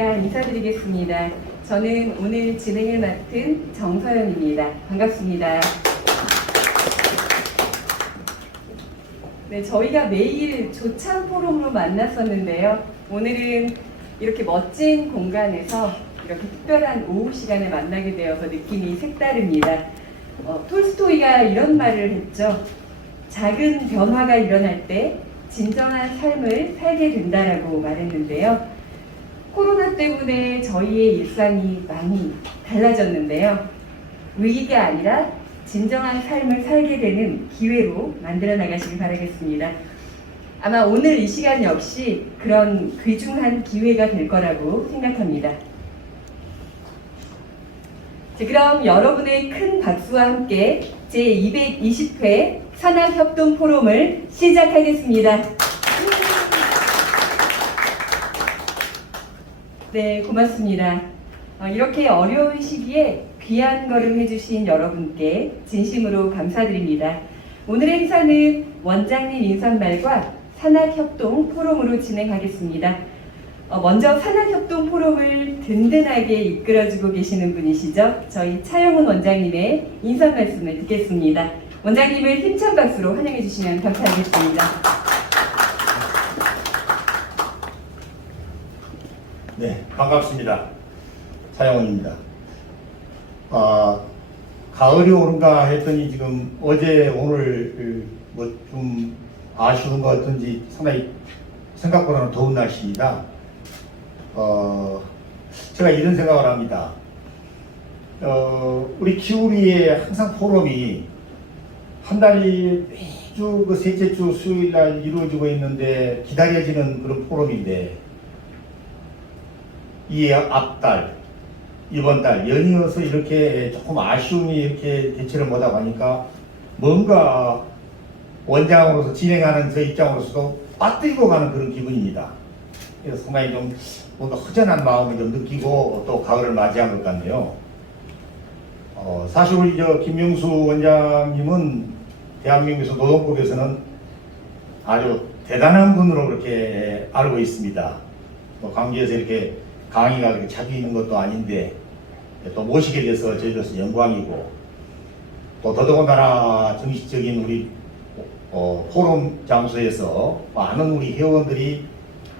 인사드리겠습니다. 저는 오늘 진행을 맡은 정서연입니다. 반갑습니다. 네, 저희가 매일 조찬 포럼으로 만났었는데요. 오늘은 이렇게 멋진 공간에서 이렇게 특별한 오후 시간에 만나게 되어서 느낌이 색다릅니다. 톨스토이가 이런 말을 했죠. 작은 변화가 일어날 때 진정한 삶을 살게 된다라고 말했는데요. 코로나 때문에 저희의 일상이 많이 달라졌는데요. 위기가 아니라 진정한 삶을 살게 되는 기회로 만들어 나가시길 바라겠습니다. 아마 오늘 이 시간 역시 그런 귀중한 기회가 될 거라고 생각합니다. 자, 그럼 여러분의 큰 박수와 함께 제220회 산학협동 포럼을 시작하겠습니다. 네, 고맙습니다. 이렇게 어려운 시기에 귀한 걸음 해주신 여러분께 진심으로 감사드립니다. 오늘의 행사는 원장님 인사말과 산학협동 포럼으로 진행하겠습니다. 먼저 산학협동 포럼을 든든하게 이끌어주고 계시는 분이시죠. 저희 차영훈 원장님의 인사 말씀을 듣겠습니다. 원장님을 힘찬 박수로 환영해 주시면 감사하겠습니다. 네, 반갑습니다. 차영훈입니다. 가을이 오는가 했더니 지금 어제 오늘 뭐 좀 아쉬운 것 같은지 상당히 생각보다는 더운 날씨입니다. 제가 이런 생각을 합니다. 우리 키우리의 항상 포럼이 한 달이 매주 그 셋째 주 수요일 날 이루어지고 있는데 기다려지는 그런 포럼인데 이 앞달, 이번 달 연이어서 이렇게 조금 아쉬움이 이렇게 대처를 못하고 하니까 뭔가 원장으로서 진행하는 저 입장으로서도 빠뜨리고 가는 그런 기분입니다. 그래서 상당히 좀 뭔가 허전한 마음을 좀 느끼고 또 가을을 맞이한 것 같네요. 사실 우리 김명수 원장님은 대한민국에서 노동법에서는 아주 대단한 분으로 그렇게 알고 있습니다. 관계에서 이렇게 강의가 그렇게 자주 있는 것도 아닌데 또 모시게 돼서 저희로서 영광이고 또 더더군다나 정식적인 우리 포럼 장소에서 많은 우리 회원들이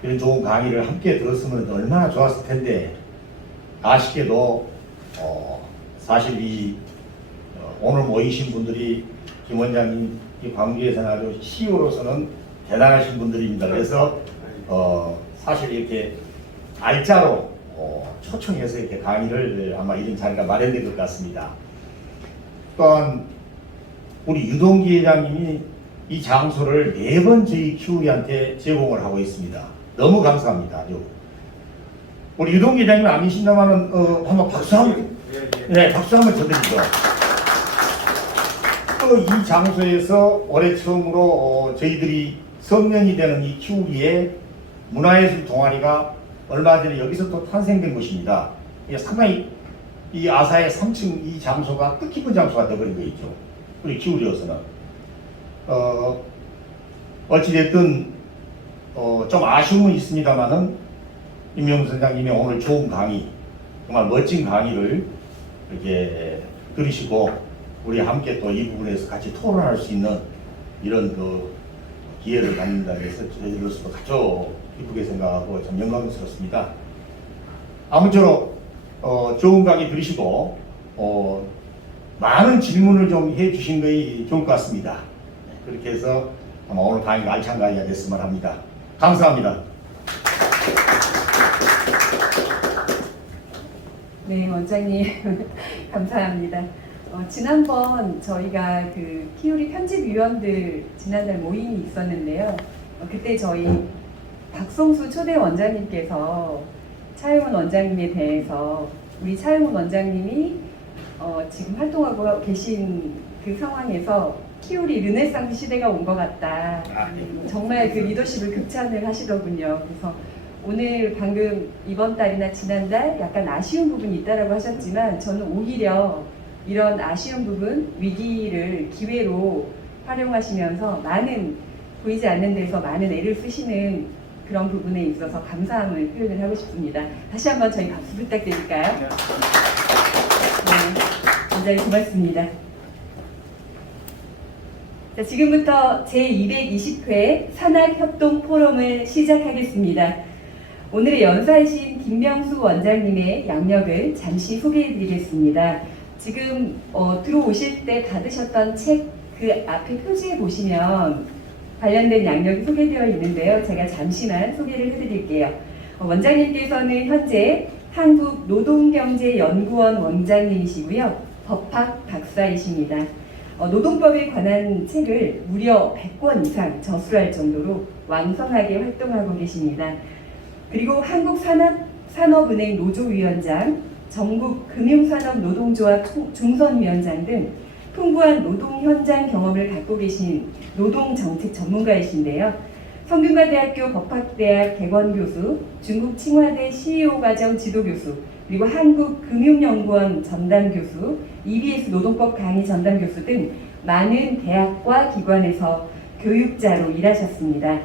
이런 좋은 강의를 함께 들었으면 얼마나 좋았을 텐데 아쉽게도 사실 이 오늘 모이신 분들이 김 원장님 이 관계에서는 아주 CEO로서는 대단하신 분들입니다. 그래서 사실 이렇게 알짜로 초청해서 이렇게 강의를 아마 이런 자리가 마련될 것 같습니다. 또한 우리 유동기 회장님이 이 장소를 4번 저희 키우리한테 제공을 하고 있습니다. 너무 감사합니다. 우리 유동기 회장님 아니신다마는 한번 박수 한번 네, 박수 한번 쳐드리죠. 또 이 장소에서 올해 처음으로 저희들이 성년이 되는 이 키우리의 문화예술 동아리가 얼마 전에 여기서 또 탄생된 곳입니다. 상당히 이 아사의 3층 이 장소가 뜻깊은 장소가 되어버린 거 있죠. 우리 키우리로서는. 어찌됐든, 좀 아쉬움은 있습니다만은, 임명수 선장님의 오늘 좋은 강의, 정말 멋진 강의를 이렇게 들으시고, 우리 함께 또 이 부분에서 같이 토론할 수 있는 이런 그 기회를 갖는다고 해서 저희들로서도 아주 기쁘게 생각하고 참 영광스럽습니다. 아무쪼록 좋은 강의 들으시고 많은 질문을 좀 해주신 것이 좋을 것 같습니다. 그렇게 해서 아마 오늘 강의가 알찬 강의가 됐으면 합니다. 감사합니다. 네, 원장님 감사합니다. 지난번 저희가 그 키우리 편집위원들 지난달 모임이 있었는데요. 그때 저희 박성수 초대 원장님께서 차영훈 원장님에 대해서 우리 차영훈 원장님이 지금 활동하고 계신 그 상황에서 키우리 르네상스 시대가 온 것 같다. 정말 그 리더십을 극찬을 하시더군요. 그래서 오늘 방금 이번 달이나 지난달 약간 아쉬운 부분이 있다라고 하셨지만 저는 오히려 이런 아쉬운 부분, 위기를 기회로 활용하시면서 많은 보이지 않는 데서 많은 애를 쓰시는 그런 부분에 있어서 감사함을 표현을 하고 싶습니다. 다시 한번 저희 박수 부탁드릴까요? 네, 원장님 고맙습니다. 자, 지금부터 제220회 산학협동 포럼을 시작하겠습니다. 오늘의 연사이신 김명수 원장님의 양력을 잠시 소개해드리겠습니다. 지금 들어오실 때 받으셨던 책 그 앞에 표지에 보시면 관련된 양력이 소개되어 있는데요. 제가 잠시만 소개를 해드릴게요. 원장님께서는 현재 한국노동경제연구원 원장님이시고요. 법학 박사이십니다. 노동법에 관한 책을 무려 100권 이상 저술할 정도로 왕성하게 활동하고 계십니다. 그리고 한국산업은행 노조위원장, 전국금융산업노동조합 중선위원장 등 풍부한 노동 현장 경험을 갖고 계신 노동정책 전문가이신데요. 성균관대학교 법학대학 개건교수, 중국 칭화대 CEO과정 지도교수, 그리고 한국금융연구원 전담교수, EBS 노동법 강의 전담교수 등 많은 대학과 기관에서 교육자로 일하셨습니다.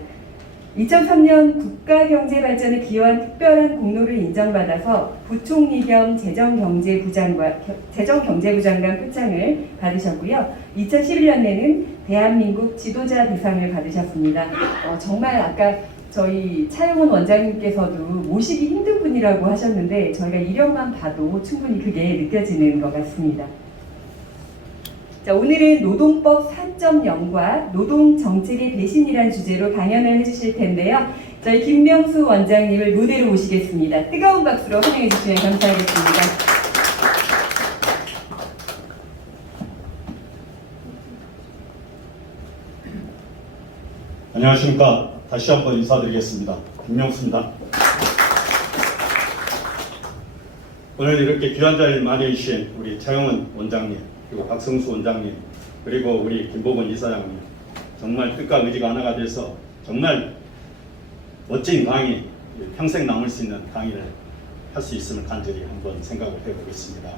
2003년 국가경제발전에 기여한 특별한 공로를 인정받아서 부총리 겸 재정경제부장관 표창을 받으셨고요. 2011년에는 대한민국 지도자 대상을 받으셨습니다. 정말 아까 저희 차영원 원장님께서도 모시기 힘든 분이라고 하셨는데 저희가 이력만 봐도 충분히 그게 느껴지는 것 같습니다. 자, 오늘은 노동법 4.0과 노동정책의 배신이란 주제로 강연을 해주실 텐데요. 저희 김명수 원장님을 무대로 모시겠습니다. 뜨거운 박수로 환영해 주시면 감사하겠습니다. 안녕하십니까. 다시 한번 인사드리겠습니다. 김명수입니다. 오늘 이렇게 귀한 자리에 마련해 주신 우리 차영원 원장님, 그리고 박성수 원장님, 그리고 우리 김보건 이사장님, 정말 뜻과 의지가 하나가 돼서 정말 멋진 강의, 평생 남을 수 있는 강의를 할 수 있음을 간절히 한번 생각을 해보겠습니다.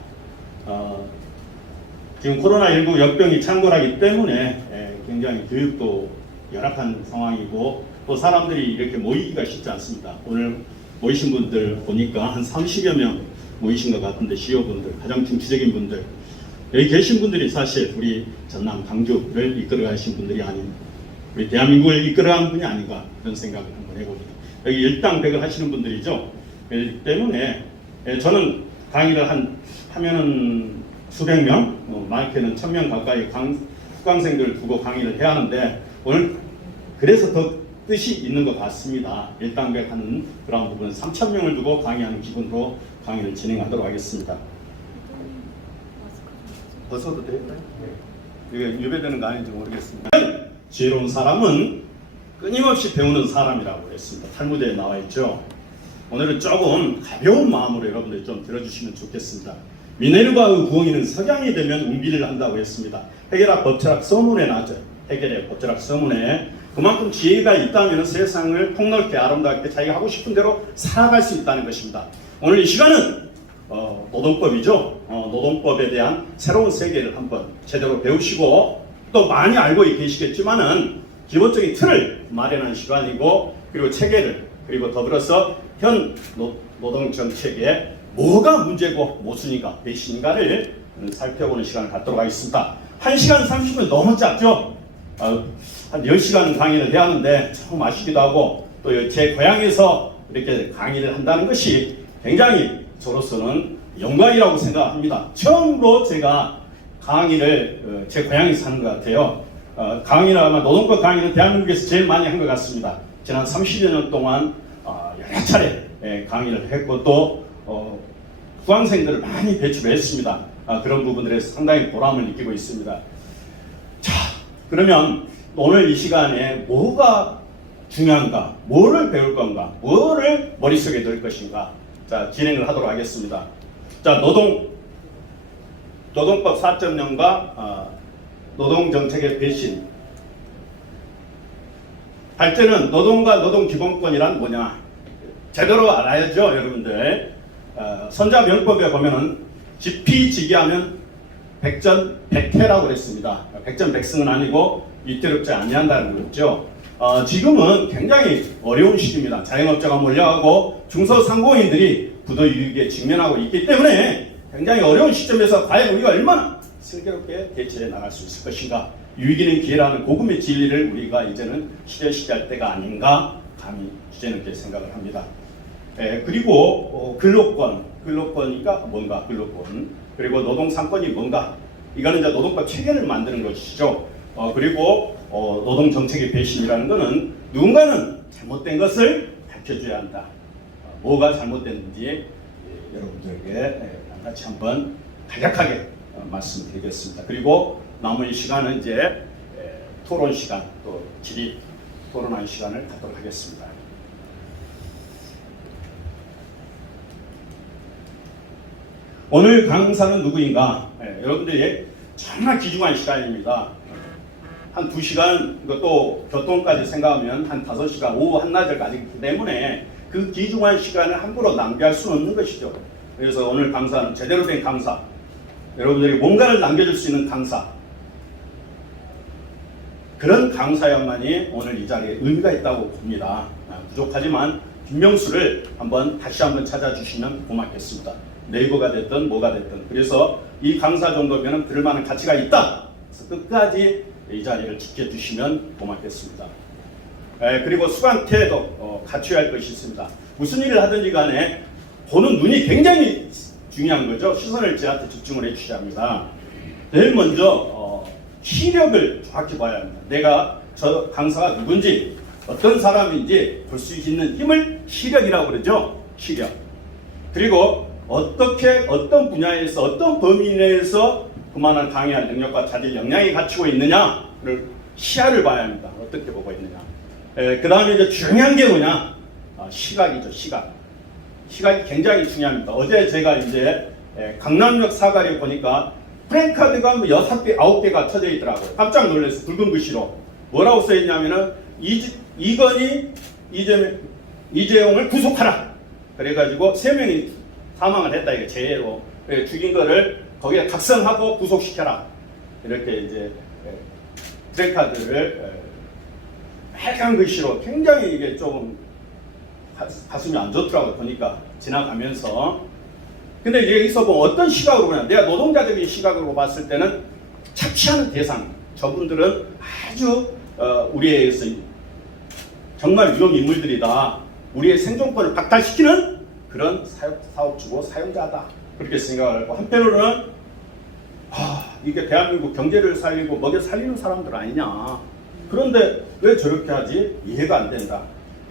지금 코로나19 역병이 창궐하기 때문에 굉장히 교육도 열악한 상황이고 또 사람들이 이렇게 모이기가 쉽지 않습니다. 오늘 모이신 분들 보니까 한 30여 명 모이신 것 같은데 CEO분들, 가장 중추적인 분들, 여기 계신 분들이 사실 우리 전남 광주를 이끌어가신 분들이 아닌 우리 대한민국을 이끌어가는 분이 아닌가 그런 생각을 한번 해봅니다. 여기 일당백을 하시는 분들이죠. 그렇기 때문에 저는 강의를 하면은 수백 명, 많게는 1000명 가까이 수강생들을 두고 강의를 해야 하는데 오늘 그래서 더 뜻이 있는 것 같습니다. 일당백 하는 그런 부분 3000명을 두고 강의하는 기분으로 강의를 진행하도록 하겠습니다. 벗어도 될까요? 이게 유배되는 거 아닌지 모르겠습니다. 지혜로운 사람은 끊임없이 배우는 사람이라고 했습니다. 탈무드에 나와 있죠. 오늘은 조금 가벼운 마음으로 여러분들 좀 들어주시면 좋겠습니다. 미네르바의 부엉이는 석양이 되면 운비를 한다고 했습니다. 해결학 법철학 서문에 나왔죠. 해결의 법철학 서문에 그만큼 지혜가 있다면 세상을 폭넓게 아름답게 자기가 하고 싶은 대로 살아갈 수 있다는 것입니다. 오늘 이 시간은 노동법이죠. 노동법에 대한 새로운 세계를 한번 제대로 배우시고 또 많이 알고 계시겠지만은 기본적인 틀을 마련하는 시간이고 그리고 체계를 그리고 더불어서 현 노동 정책에 뭐가 문제고 모순인가 배신인가를 살펴보는 시간을 갖도록 하겠습니다. 1시간 30분 너무 짧죠? 한 10시간 강의를 해야 하는데 참 아쉽기도 하고 또 제 고향에서 이렇게 강의를 한다는 것이 굉장히 저로서는 영광이라고 생각합니다. 처음으로 제가 강의를 제 고향에서 하는 것 같아요. 강의는 아마 노동법 강의는 대한민국에서 제일 많이 한 것 같습니다. 지난 30여 년 동안 여러 차례 강의를 했고 또 수강생들을 많이 배출했습니다. 그런 부분들에 상당히 보람을 느끼고 있습니다. 자, 그러면 오늘 이 시간에 뭐가 중요한가, 뭐를 배울 건가, 뭐를 머릿속에 넣을 것인가, 자 진행을 하도록 하겠습니다. 자 노동법 4.0과 노동정책의 배신. 발전은 노동과 노동기본권이란 뭐냐 제대로 알아야죠, 여러분들. 선자명법에 보면은 지피지기하면 백전백패라고 그랬습니다. 백전백승은 아니고 위태롭지 아니한다는 거죠. 지금은 굉장히 어려운 시기입니다. 자영업자가 몰려가고 중소상공인들이 부도위기에 직면하고 있기 때문에 굉장히 어려운 시점에서 과연 우리가 얼마나 슬기롭게 대처해 나갈 수 있을 것인가. 위기는 기회라는 고금의 진리를 우리가 이제는 실현시할 때가 아닌가 감히 주제넘게 생각을 합니다. 그리고 근로권이가 뭔가, 근로권, 그리고 노동상권이 뭔가, 이거는 이제 노동법 체계를 만드는 것이죠. 그리고 노동정책의 배신이라는 것은 누군가는 잘못된 것을 밝혀줘야 한다. 뭐가 잘못됐는지 여러분들에게 같이 한번 간략하게 말씀드리겠습니다. 그리고 남은 시간은 이제 토론 시간, 또 질의 토론하는 시간을 갖도록 하겠습니다. 오늘 강사는 누구인가? 여러분들이 정말 귀중한 시간입니다. 한 2시간, 이것도 교통까지 생각하면 한 5시간, 오후 한나절까지 있기 때문에 그 귀중한 시간을 함부로 낭비할 수는 없는 것이죠. 그래서 오늘 강사는 제대로 된 강사, 여러분들이 뭔가를 남겨줄 수 있는 강사, 그런 강사야만이 오늘 이 자리에 의미가 있다고 봅니다. 부족하지만 김명수를 다시 한번 찾아주시면 고맙겠습니다. 네이버가 됐든 뭐가 됐든. 그래서 이 강사 정도면 들을 만한 가치가 있다. 그래서 끝까지 이 자리를 지켜주시면 고맙겠습니다. 그리고 수강태에도 갖춰야 할 것이 있습니다. 무슨 일을 하든지 간에 보는 눈이 굉장히 중요한 거죠. 시선을 저한테 집중을 해주셔야 합니다. 제일 먼저 시력을 정확히 봐야 합니다. 내가 저 강사가 누군지 어떤 사람인지 볼 수 있는 힘을 시력이라고 그러죠. 시력. 그리고 어떤 분야에서 어떤 범위 내에서 그만한 강의할 능력과 자질 역량이 갖추고 있느냐를 시야를 봐야 합니다. 어떻게 보고 있느냐. 그 다음에 이제 중요한 게 뭐냐? 시각이죠. 시각이 굉장히 중요합니다. 어제 제가 이제 강남역 사거리에 보니까 프랭카드가 6개, 9개가 쳐져 있더라고요. 깜짝 놀랐어요. 붉은 글씨로. 뭐라고 써있냐면은 이건희, 이재용을 구속하라. 그래가지고 3명이 사망을 했다. 이게 재해로. 죽인 거를 거기에 각성하고 구속시켜라. 이렇게 이제 프랭카드를 빨간 글씨로 굉장히 이게 조금 가슴이 안 좋더라고요. 보니까 지나가면서. 근데 이제 여기서 보면 어떤 시각으로 보냐. 내가 노동자적인 시각으로 봤을 때는 착취하는 대상. 저분들은 아주 우리에게서 정말 위험 인물들이다. 우리의 생존권을 박탈시키는 그런 사업주고 사용자다. 그렇게 생각을 하고, 한편으로는 이게 대한민국 경제를 살리고 먹여 살리는 사람들 아니냐. 그런데 왜 저렇게 하지? 이해가 안 된다.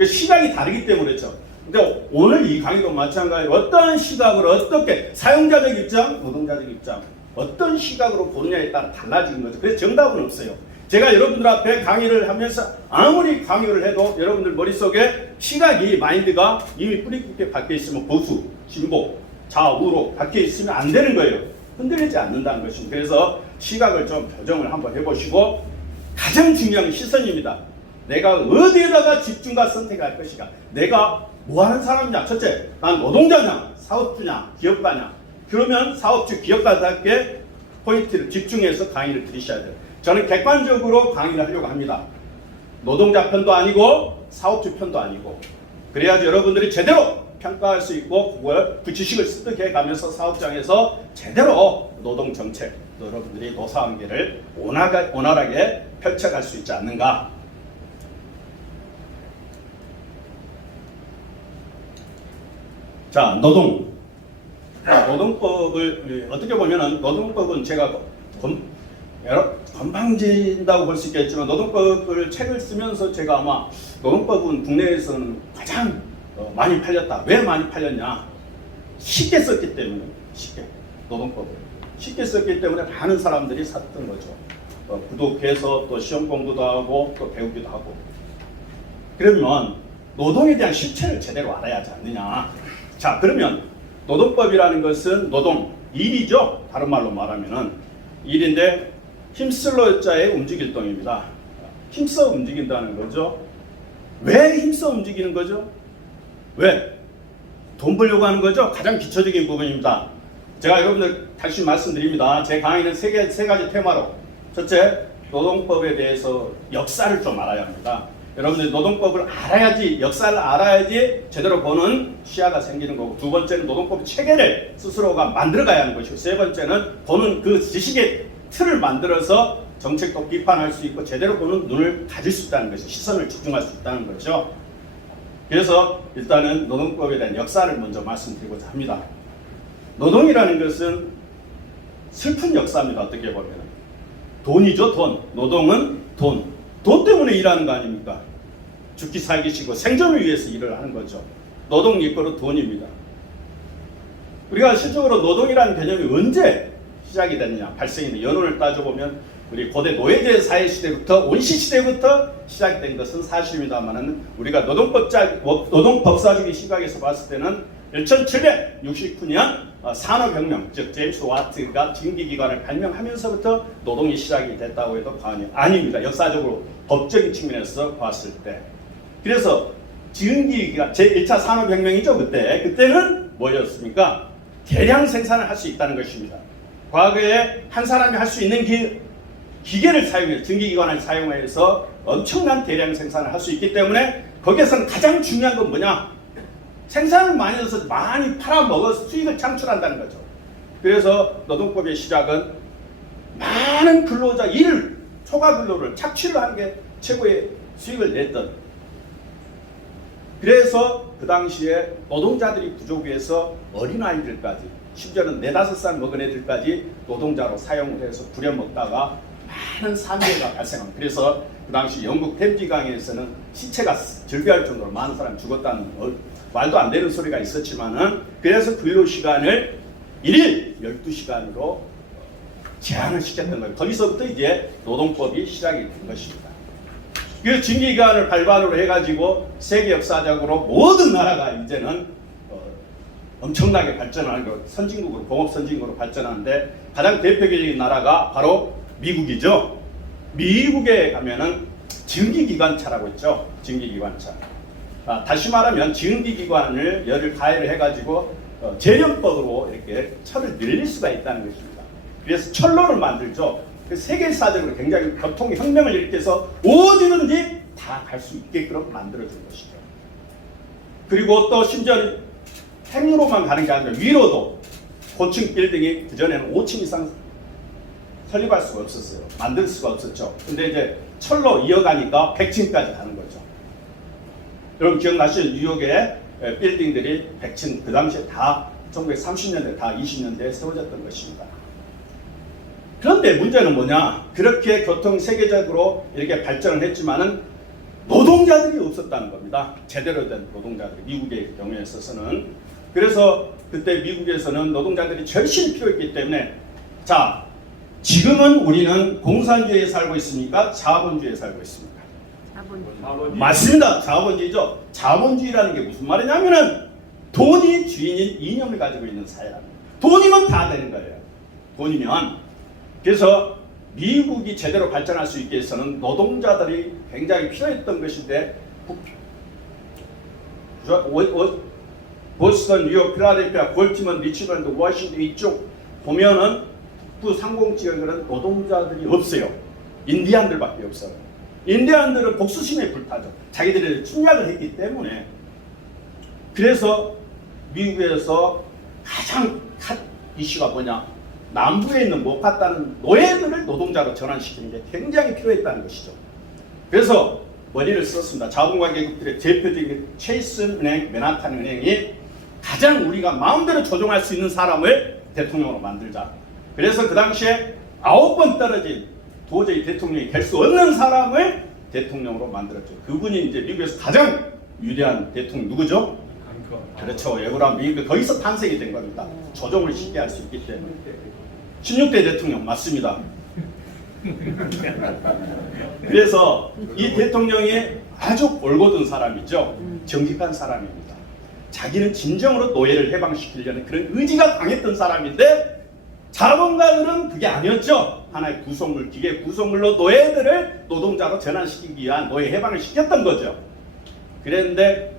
시각이 다르기 때문에 그렇죠. 근데 오늘 이 강의도 마찬가지로 어떤 시각으로 어떻게 사용자적 입장, 노동자적 입장, 어떤 시각으로 보느냐에 따라 달라지는 거죠. 그래서 정답은 없어요. 제가 여러분들 앞에 강의를 하면서 아무리 강의를 해도 여러분들 머릿속에 시각이, 마인드가 이미 뿌리 깊게 박혀 있으면 보수, 진보, 좌우로 박혀 있으면 안 되는 거예요. 흔들리지 않는다는 것입니다. 그래서 시각을 좀 교정을 한번 해보시고, 가장 중요한 시선입니다. 내가 어디에다가 집중과 선택할 것인가. 내가 뭐 하는 사람이냐. 첫째, 난 노동자냐, 사업주냐, 기업가냐. 그러면 사업주, 기업가답게 포인트를 집중해서 강의를 들으셔야 돼요. 저는 객관적으로 강의를 하려고 합니다. 노동자 편도 아니고 사업주 편도 아니고. 그래야지 여러분들이 제대로 평가할 수 있고, 그걸 그 지식을 습득해 가면서 사업장에서 제대로 노동정책, 여러분들이 노사관계를 원활하게 펼쳐갈 수 있지 않는가. 자, 노동법을 어떻게 보면은, 노동법은 제가 건방진다고 볼 수 있겠지만, 노동법을 책을 쓰면서 제가 아마 노동법은 국내에서는 가장 많이 팔렸다. 왜 많이 팔렸냐? 쉽게 썼기 때문에. 노동법을 쉽게 썼기 때문에 많은 사람들이 샀던 거죠. 구독해서 또 시험 공부도 하고 또 배우기도 하고. 그러면 노동에 대한 실체를 제대로 알아야 하지 않느냐. 자, 그러면 노동법이라는 것은 노동, 일이죠. 다른 말로 말하면은 일인데, 힘쓸 자의 움직일 동입니다. 힘써 움직인다는 거죠. 왜 힘써 움직이는 거죠? 왜? 돈 벌려고 하는 거죠. 가장 기초적인 부분입니다. 제가 여러분들 다시 말씀드립니다. 제 강의는 세 가지 테마로, 첫째, 노동법에 대해서 역사를 좀 알아야 합니다. 여러분들 노동법을 알아야지, 역사를 알아야지 제대로 보는 시야가 생기는 거고, 두 번째는 노동법 체계를 스스로가 만들어가야 하는 것이고, 세 번째는 보는 그 지식의 틀을 만들어서 정책도 비판할 수 있고 제대로 보는 눈을 가질 수 있다는 것이, 시선을 집중할 수 있다는 거죠. 그래서 일단은 노동법에 대한 역사를 먼저 말씀드리고자 합니다. 노동이라는 것은 슬픈 역사입니다. 어떻게 보면 돈이죠. 돈. 노동은 돈. 돈 때문에 일하는 거 아닙니까? 죽기 살기 쉬고 생존을 위해서 일을 하는 거죠. 노동 이꼬르 돈입니다. 우리가 실적으로 노동이라는 개념이 언제 시작이 됐느냐, 발생이 됐느냐, 연원을 따져보면 우리 고대 노예제 사회 시대부터, 원시 시대부터 시작된 것은 사실입니다만은, 우리가 노동법사적인 시각에서 봤을 때는 1769년 산업혁명, 즉 제임스 와트가 증기기관을 발명하면서부터 노동이 시작이 됐다고 해도 과언이 아닙니다. 역사적으로 법적인 측면에서 봤을 때. 그래서 증기기관, 제1차 산업혁명이죠. 그때는 뭐였습니까? 대량 생산을 할 수 있다는 것입니다. 과거에 한 사람이 할 수 있는 기계를 사용해서, 증기기관을 사용해서 엄청난 대량 생산을 할 수 있기 때문에, 거기에서는 가장 중요한 건 뭐냐? 생산을 많이 해서 많이 팔아먹어서 수익을 창출한다는 거죠. 그래서 노동법의 시작은 많은 근로자, 초과 근로를 착취를 하는 게 최고의 수익을 냈던, 그래서 그 당시에 노동자들이 부족해서 어린아이들까지, 심지어는 4-5살 먹은 애들까지 노동자로 사용을 해서 부려먹다가 많은 산재가 발생합니다. 그래서 그 당시 영국 템지강에서는 시체가 절개할 정도로 많은 사람이 죽었다는 말도 안 되는 소리가 있었지만은, 그래서 근로시간을 1일 12시간으로 제한을 시켰던 거예요. 거기서부터 이제 노동법이 시작이 된 것입니다. 그 증기기관을 발반으로 해가지고 세계 역사적으로 모든 나라가 이제는 엄청나게 발전하는 거, 선진국으로, 공업 선진국으로 발전하는데, 가장 대표적인 나라가 바로 미국이죠. 미국에 가면은 증기기관차라고 있죠. 증기기관차. 다시 말하면 증기기관을 열을 가해를 해가지고 재련법으로 이렇게 철을 늘릴 수가 있다는 것입니다. 그래서 철로를 만들죠. 세계사적으로 굉장히 교통혁명을 일으켜서 어디든지 다 갈 수 있게끔 만들어준 것이죠. 그리고 또 심지어 행로만 가는 게 아니라 위로도 고층 빌딩이 그전에는 5층 이상 설립할 수가 없었어요. 만들 수가 없었죠. 근데 이제 철로 이어가니까 100층까지 가는 거죠. 여러분 기억나시죠? 뉴욕의 빌딩들이 100층, 그 당시에 다 1930년대, 다 20년대에 세워졌던 것입니다. 그런데 문제는 뭐냐? 그렇게 교통 세계적으로 이렇게 발전을 했지만은 노동자들이 없었다는 겁니다. 제대로 된 노동자들이, 미국의 경우에 있어서는. 그래서 그때 미국에서는 노동자들이 절실히 필요했기 때문에, 자, 지금은 우리는 공산주의에 살고 있으니까 자본주의에 살고 있습니다. 자본주의. 맞습니다. 자본주의죠. 자본주의라는 게 무슨 말이냐면은 돈이 주인인 이념을 가지고 있는 사회랍니다. 돈이면 다 되는 거예요. 돈이면. 그래서 미국이 제대로 발전할 수 있게 해서는 노동자들이 굉장히 필요했던 것인데, 보스턴, 뉴욕, 필라델피아, 볼티먼, 리치먼드, 워싱턴 이쪽 보면은 그 상공지역에는 노동자들이 없어요. 인디안들밖에 없어요. 인디안들은 복수심에 불타죠. 자기들이 침략을 했기 때문에. 그래서 미국에서 가장 핫 이슈가 뭐냐? 남부에 있는 못 갔다는 노예들을 노동자로 전환시키는 게 굉장히 필요했다는 것이죠. 그래서 머리를 썼습니다. 자본가 계급들의 대표적인 체이스 은행, 맨하탄 은행이 가장 우리가 마음대로 조종할 수 있는 사람을 대통령으로 만들자. 그래서 그 당시에 9번 떨어진 도저히 대통령이 될 수 없는 사람을 대통령으로 만들었죠. 그분이 이제 미국에서 가장 위대한 대통령 누구죠? 그렇죠. 에브라함 링컨. 거기서 탄생이 된 겁니다. 조종을 쉽게 할 수 있기 때문에. 16대 대통령 맞습니다. 그래서 이 대통령이 아주 올곧은 사람이죠. 정직한 사람입니다. 자기는 진정으로 노예를 해방시키려는 그런 의지가 강했던 사람인데, 자본가들은 그게 아니었죠. 하나의 구속물, 기계 구속물로 노예들을 노동자로 전환시키기 위한 노예 해방을 시켰던 거죠. 그랬는데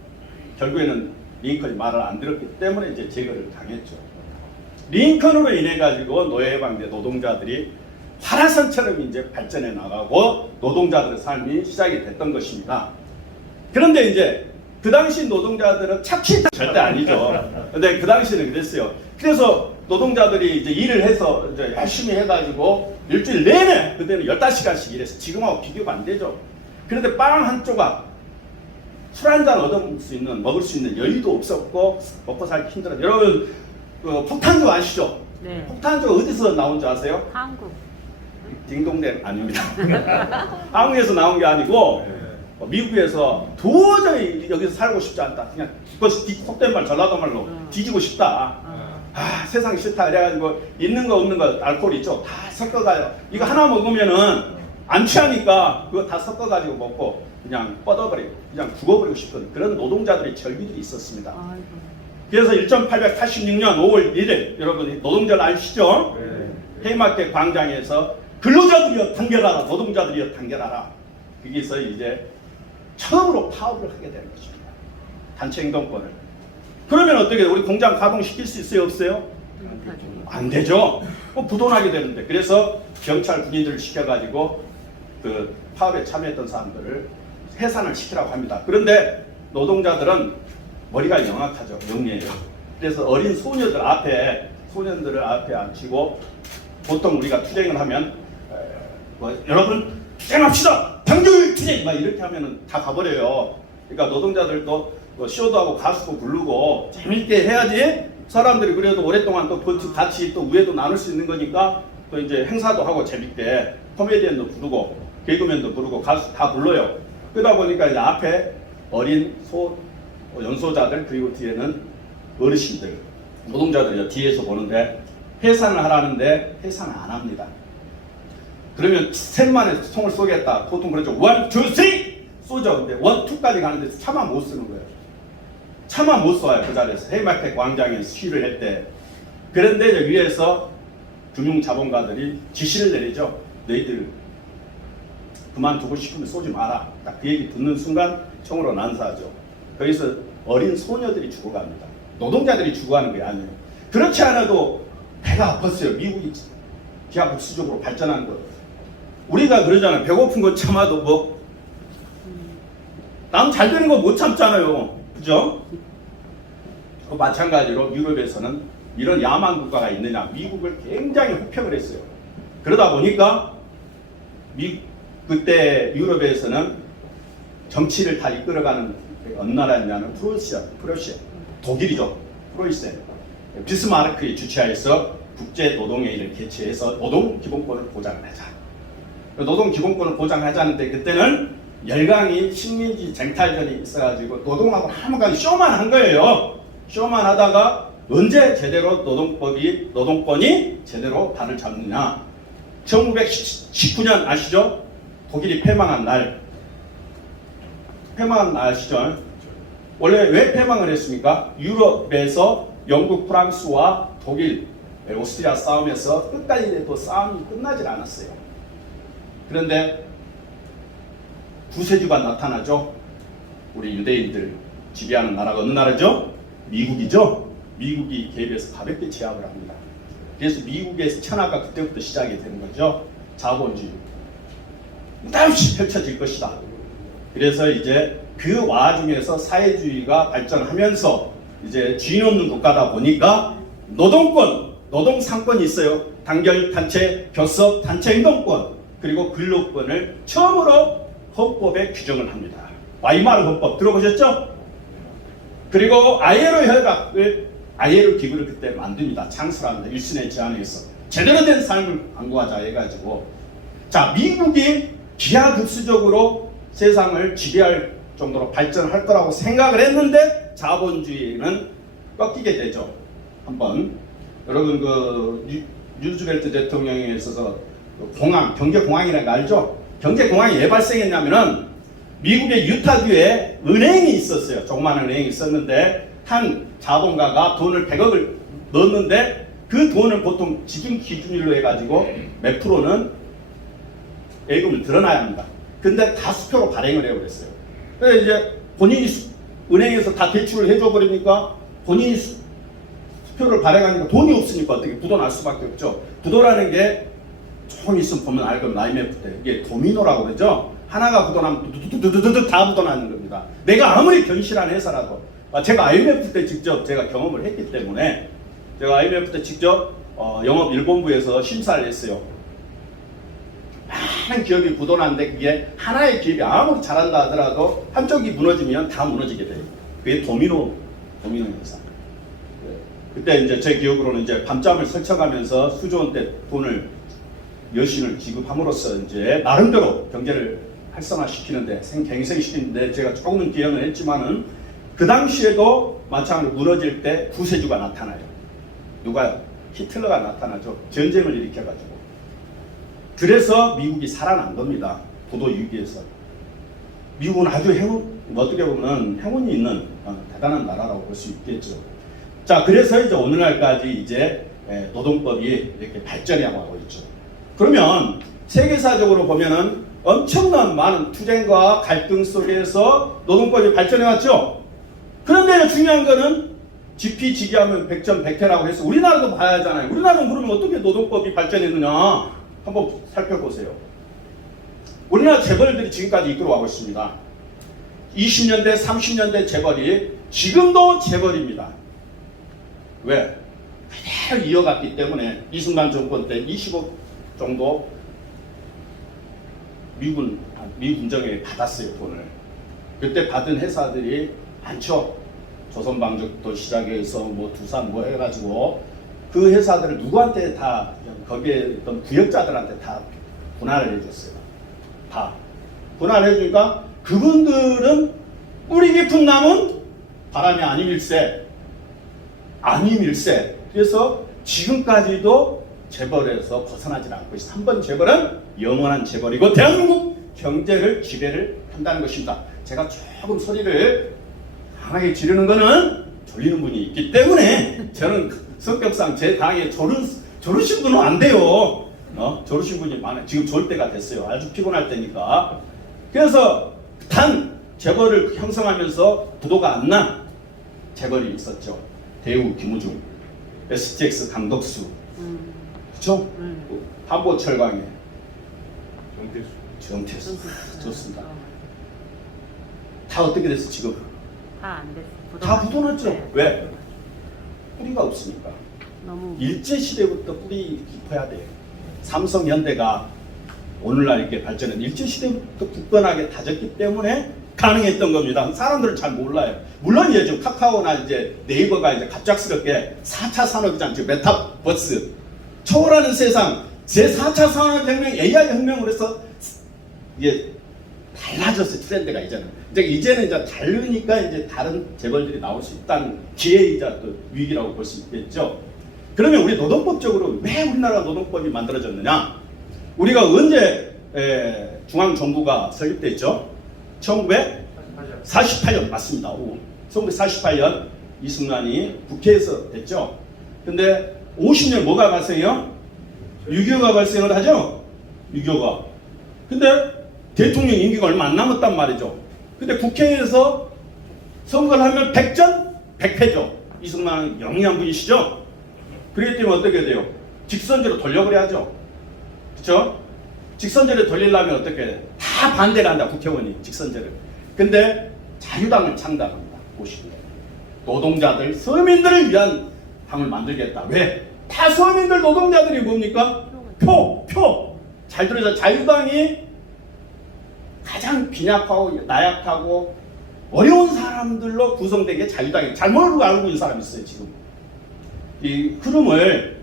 결국에는 링컨이 말을 안 들었기 때문에 이제 제거를 당했죠. 링컨으로 인해 가지고 노예 해방된 노동자들이 화라산처럼 이제 발전해 나가고 노동자들의 삶이 시작이 됐던 것입니다. 그런데 이제 그 당시 노동자들은 착취 절대 아니죠. 근데 그 당시는 그랬어요. 그래서 노동자들이 이제 일을 해서 이제 열심히 해가지고 일주일 내내 그때는 15시간씩 일했어. 지금하고 비교가 안 되죠. 그런데 빵 한 조각, 술 한 잔 먹을 수 있는 여유도 없었고 먹고 살기 힘들어. 여러분 폭탄주 아시죠? 네. 폭탄주 어디서 나온 줄 아세요? 한국. 딩동댕 아닙니다. 한국에서 나온 게 아니고 미국에서 도저히 여기서 살고 싶지 않다. 그냥 그것이 속된 말 전라도 말로 뒤지고 싶다. 아 세상이 싫다. 그래가지고 있는 거 없는 거 알코올 있죠. 다 섞어가요. 이거 하나 먹으면은 안 취하니까 그거 다 섞어가지고 먹고 그냥 뻗어버리고 그냥 죽어버리고 싶은 그런 노동자들의 절규들이 있었습니다. 아이고. 그래서 1886년 5월 1일 여러분 노동절 아시죠? 해이마켓 광장에서 근로자들이여 단결하라, 노동자들이여 단결하라. 거기서 이제 처음으로 파업을 하게 되는 것입니다. 단체 행동권을. 그러면 어떻게 우리 공장 가동시킬 수 있어요, 없어요? 안 되죠. 부도나게 되는데. 그래서 경찰 군인들을 시켜가지고 그 파업에 참여했던 사람들을 해산을 시키라고 합니다. 그런데 노동자들은 머리가 영악하죠. 영리해요. 그래서 어린 소년들을 앞에 앉히고 보통 우리가 투쟁을 하면 여러분 투쟁합시다. 당규 투쟁 막 이렇게 하면은 다 가버려요. 그러니까 노동자들도 쇼도 하고 가수도 부르고 재밌게 해야지 사람들이 그래도 오랫동안 또 같이 또 우애도 나눌 수 있는 거니까 또 이제 행사도 하고 재밌게 코미디언도 부르고 개그맨도 부르고 가수 다 불러요. 그러다 보니까 이제 앞에 어린 연소자들 그리고 뒤에는 어르신들 노동자들이 뒤에서 보는데 해산을 하라는데 해산을 안 합니다. 그러면 셋만에 총을 쏘겠다. 보통 그렇죠. 1, 2, 3 쏘죠. 근데 1, 2까지 가는데 차마 못 쓰는 거예요. 차마 못 쏴요. 그 자리에서 해이마켓 광장에서 시위를 할 때. 그런데 이제 위에서 금융자본가들이 지시를 내리죠. 너희들 그만두고 싶으면 쏘지 마라. 딱 그 얘기 듣는 순간 총으로 난사하죠. 거기서 어린 소녀들이 죽어갑니다. 노동자들이 죽어가는 게 아니에요. 그렇지 않아도 배가 아팠어요. 미국이 기하급수적으로 발전한 거. 우리가 그러잖아요. 배고픈 거 참아도 뭐 남 잘 되는 거 못 참잖아요. 그죠? 마찬가지로 유럽에서는 이런 야만 국가가 있느냐. 미국을 굉장히 혹평을 했어요. 그러다 보니까 그때 유럽에서는 정치를 다 이끌어가는 어느 나라였냐면 프로시아, 독일이죠. 프로이센. 비스마르크의 주최하에서 국제노동회의를 개최해서 노동기본권을 보장하자. 노동기본권을 보장하자는데 그때는 열강이 식민지 쟁탈전이 있어가지고 노동하고 아무간에 쇼만 한 거예요. 쇼만 하다가 언제 제대로 노동권이 제대로 발을 잡느냐. 1919년 아시죠? 독일이 패망한 날. 패망한 날 아시죠? 원래 왜 패망을 했습니까? 유럽에서 영국, 프랑스와 독일, 오스트리아 싸움에서 끝까지 또 싸움이 끝나질 않았어요. 그런데 구세주가 나타나죠. 우리 유대인들 지배하는 나라가 어느 나라죠? 미국이죠. 미국이 개입해서 가볍게 제압을 합니다. 그래서 미국의 천하가 그때부터 시작이 되는 거죠. 자본주의. 끝없이 펼쳐질 것이다. 그래서 이제 그 와중에서 사회주의가 발전하면서 이제 주인 없는 국가다 보니까 노동권, 노동상권이 있어요. 단결, 단체, 결석, 단체 행동권, 그리고 근로권을 처음으로 헌법에 규정을 합니다. 와이마르 헌법 들어보셨죠? 그리고 아이엘오 기구를 그때 만듭니다. 창설합니다. 윌슨의 제안에서 제대로 된 삶을 강구하자 해가지고 자 미국이 기하급수적으로 세상을 지배할 정도로 발전할 거라고 생각을 했는데 자본주의는 꺾이게 되죠. 한번 여러분 그 루즈벨트 대통령에 있어서 공항, 경제공항이라는 거 알죠? 경제공항이 왜 발생했냐면은 미국의 유타주에 은행이 있었어요. 조그마한 은행이 있었는데 한 자본가가 돈을 100억을 넣었는데 그 돈을 보통 지금 기준일로 해가지고 몇 프로는 예금을 드러나야 합니다. 근데 다 수표로 발행을 해버렸어요. 그래서 이제 본인이 은행에서 다 대출을 해줘 버리니까 본인이 수표를 발행하니까 돈이 없으니까 어떻게 부도 날 수밖에 없죠. 부도라는 게 조금 있으면 보면 알건 IMF 때 이게 도미노라고 그러죠. 하나가 굳어나면 두두두두두 다 굳어나는 겁니다. 내가 아무리 견실한 회사라도 제가 IMF 때 직접 제가 경험을 했기 때문에 제가 IMF 때 직접 영업일본부에서 심사를 했어요. 많은 기업이 굳어났는데 그게 하나의 기업이 아무리 잘한다 하더라도 한쪽이 무너지면 다 무너지게 돼요. 그게 도미노 현상. 그때 이제 제 기억으로는 이제 밤잠을 설쳐가면서 수조원 때 돈을 여신을 지급함으로써 이제 나름대로 경제를 활성화시키는데 갱생시키는데 제가 조금은 기여는 했지만은 그 당시에도 마찬가지로 무너질 때 구세주가 나타나요. 누가? 히틀러가 나타나죠. 전쟁을 일으켜가지고. 그래서 미국이 살아난 겁니다. 고도 위기에서. 미국은 아주 어떻게 보면 행운이 있는 대단한 나라라고 볼 수 있겠죠. 자, 그래서 이제 오늘날까지 이제 노동법이 이렇게 발전해가고 있죠. 그러면 세계사적으로 보면은 엄청난 많은 투쟁과 갈등 속에서 노동법이 발전해왔죠. 그런데 중요한 거는 지피지기하면 백전백패라고 해서 우리나라도 봐야 하잖아요. 우리나라는 그러면 어떻게 노동법이 발전했느냐 한번 살펴보세요. 우리나라 재벌들이 지금까지 이끌어가고 있습니다. 20년대, 30년대 재벌이 지금도 재벌입니다. 왜? 그대로 이어갔기 때문에 이승만 정권 때 20억 정도 미국 운정에 받았어요, 돈을. 그때 받은 회사들이 많죠. 조선방적도 시작해서 뭐 두산 뭐 해가지고 그 회사들을 누구한테 다 거기에 있던 부역자들한테 다 분할을 해줬어요. 다 분할해주니까 그분들은 뿌리 깊은 나무는 바람이 아님일세. 아님일세. 그래서 지금까지도 재벌에서 벗어나지 않고 있어요. 3번 재벌은 영원한 재벌이고 대한민국 경제를 지배를 한다는 것입니다. 제가 조금 소리를 강하게 지르는 거는 졸리는 분이 있기 때문에 저는 성격상 제 당에 졸으신 분은 안 돼요. 졸으신 분이 많아요. 지금 졸 때가 됐어요. 아주 피곤할 때니까. 그래서 단 재벌을 형성하면서 부도가 안 난 재벌이 있었죠. 대우 김우중, STX 강덕수, 그렇죠? 한보철강에 정태수 좋습니다. 다 어떻게 됐어 지금? 다 안 됐어. 다 부도났죠. 네. 왜? 뿌리가 없으니까. 너무 일제 시대부터 뿌리 깊어야 돼요. 삼성 현대가 오늘날 이렇게 발전은 일제 시대부터 굳건하게 다졌기 때문에 가능했던 겁니다. 사람들은 잘 몰라요. 물론 이제 좀 카카오나 이제 네이버가 이제 갑작스럽게 4차 산업이잖아요. 지금 메타버스 초월하는 세상 제4차 산업혁명 AI 혁명으로 해서 이게 달라졌어요. 트렌드가 이제는 이제 다르니까 이제 다른 재벌들이 나올 수 있다는 기회이자 또 위기라고 볼 수 있겠죠. 그러면 우리 노동법적으로 왜 우리나라 노동법이 만들어졌느냐? 우리가 언제 중앙정부가 설립됐죠? 1948년 맞습니다. 1948년 이승만이 국회에서 됐죠. 근데 50년 뭐가 발생해요? 유교가 발생을 하죠. 유교가. 근데 대통령 임기가 얼마 안 남았단 말이죠. 근데 국회에서 선거를 하면 백전백패죠. 이승만은 영리한 분이시죠. 그렇기 때문에 어떻게 돼요? 직선제로 돌려버려야죠. 그렇죠? 직선제를 돌리려면 어떻게 해요? 다 반대를 한다. 국회의원이 직선제를. 근데 자유당을 창당합니다. 50년. 노동자들, 서민들을 위한 당을 만들겠다. 왜? 다 서민들 노동자들이 뭡니까? 표. 잘 들으세요. 자유당이 가장 빈약하고 나약하고 어려운 사람들로 구성된 게 자유당이에요. 잘 모르고 알고 있는 사람이 있어요. 지금. 이 흐름을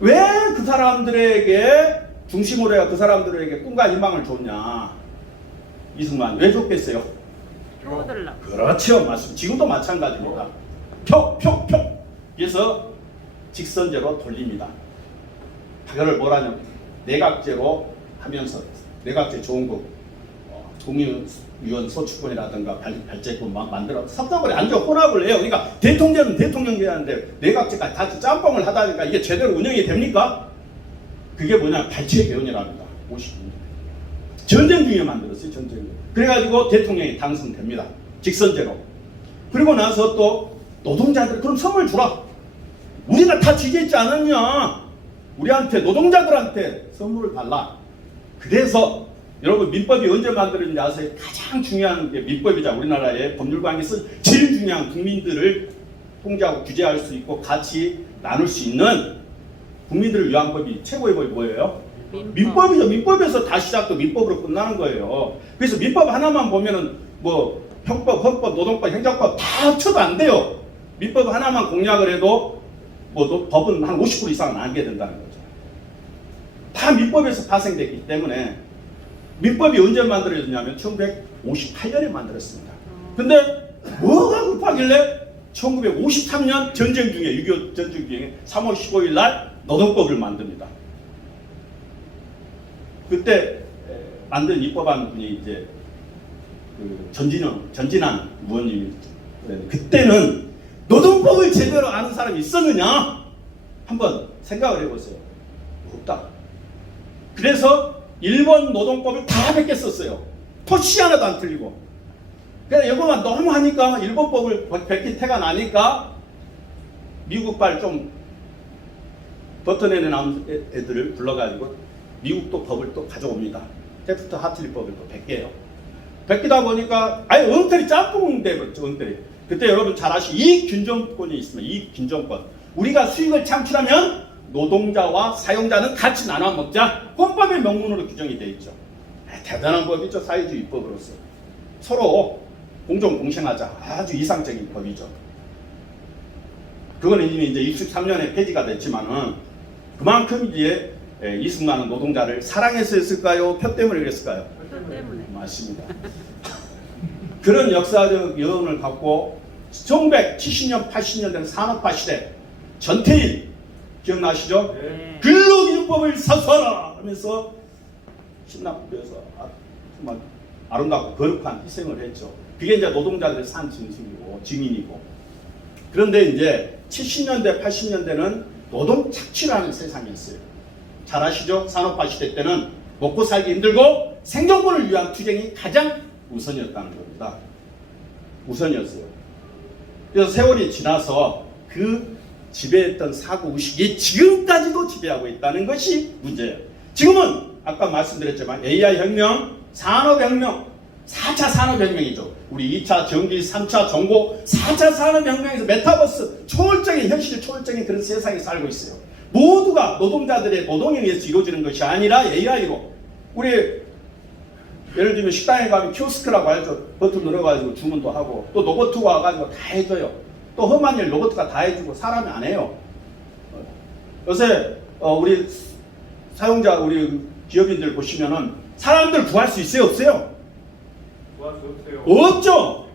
왜 그 사람들에게 중심으로 해야 그 사람들에게 꿈과 희망을 줬냐. 이승만 왜 줬겠어요? 표들라고. 그렇죠. 맞습니다. 지금도 마찬가지입니다. 표. 그래서 직선제로 돌립니다. 그거를 뭐라냐? 내각제로 하면서 내각제 좋은 거 국민의원 소추권이라든가 발제권 막 만들어 섭섭을 완전 혼합을 해요. 그러니까 대통령은 대통령이 하는데 내각제까지 다 짬뽕을 하다 보니까 이게 제대로 운영이 됩니까? 그게 뭐냐? 발제 개헌이랍니다. 50년. 전쟁 중에 만들었어요. 전쟁. 그래가지고 대통령이 당선됩니다. 직선제로. 그리고 나서 또 노동자들 그럼 선물 주라. 우리가 다 지지했지 않았냐? 우리한테 노동자들한테 선물을 달라. 그래서 여러분 민법이 언제 만들어졌는지 아세요? 가장 중요한 게 민법이자 우리나라의 법률관에서 제일 중요한 국민들을 통제하고 규제할 수 있고 같이 나눌 수 있는 국민들을 위한 법이 최고의 법이 뭐예요? 민법이죠. 민법에서 다 시작도 민법으로 끝나는 거예요. 그래서 민법 하나만 보면은 뭐 형법, 헌법, 노동법, 행정법 다 합쳐도 안 돼요. 민법 하나만 공략을 해도 뭐 법은 한 50% 이상 나게 된다는 거죠. 다 민법에서 파생됐기 때문에 민법이 언제 만들어졌냐면 1958년에 만들었습니다. 근데 뭐가 급하길래 1953년 전쟁 중에 6.25 전쟁 중에 3월 15일 날 노동법을 만듭니다. 그때 만든 입법한 분이 이제 그 전진한 의원님이 그때는 노동법을 제대로 아는 사람이 있었느냐? 한번 생각을 해보세요. 없다. 그래서 일본 노동법을 다 베꼈었어요. 토시 하나도 안 틀리고. 그래서 이거만 너무 하니까 일본법을 베낀 태가 나니까 미국발 좀 버터내는 애들을 불러가지고 미국도 법을 또 가져옵니다. 테프트 하틀리법을 또 베껴요. 베끼다 보니까 아예 엉터리 짬뽕 돼버렸죠. 엉터리. 그때 여러분 잘 아시죠? 이익균정권이 있습니다. 이익균정권. 우리가 수익을 창출하면 노동자와 사용자는 같이 나눠 먹자. 헌법의 명문으로 규정이 되어 있죠. 대단한 법이죠. 사회주의 입법으로서. 서로 공정공생하자. 아주 이상적인 법이죠. 그거는 이미 이제 63년에 폐지가 됐지만은 그만큼 이제 이승만은 노동자를 사랑해서 했을까요? 표 때문에 그랬을까요? 표 때문에. 맞습니다. 그런 역사적 여운을 갖고 1970년, 80년대 산업화 시대 전태일 기억나시죠? 네. 근로기준법을 사수하라 하면서 신납부에서 정말 아름답고 거룩한 희생을 했죠. 그게 이제 노동자들의 산 진심이고 증인이고. 그런데 이제 70년대, 80년대는 노동 착취라는 세상이었어요. 잘 아시죠? 산업화 시대 때는 먹고 살기 힘들고 생존권을 위한 투쟁이 가장 우선이었다는 겁니다. 우선이었어요. 그래서 세월이 지나서 그 지배했던 사고의식이 지금까지도 지배하고 있다는 것이 문제예요. 지금은 아까 말씀드렸지만 AI 혁명, 산업혁명, 4차 산업혁명이죠. 우리 2차 전기, 3차 전고, 4차 산업혁명에서 메타버스, 초월적인 현실, 초월적인 그런 세상에 살고 있어요. 모두가 노동자들의 노동에 의해서 이루어지는 것이 아니라 AI로. 우리 예를 들면 식당에 가면 키오스크라고 하죠. 버튼 눌러가지고 주문도 하고 또 로봇가 와가지고 다 해줘요. 또 험한 일 로봇가 다 해주고 사람이 안 해요. 요새 우리 사용자 우리 기업인들 보시면은 사람들 구할 수 있어요? 없어요? 구할 수 없어요. 없죠.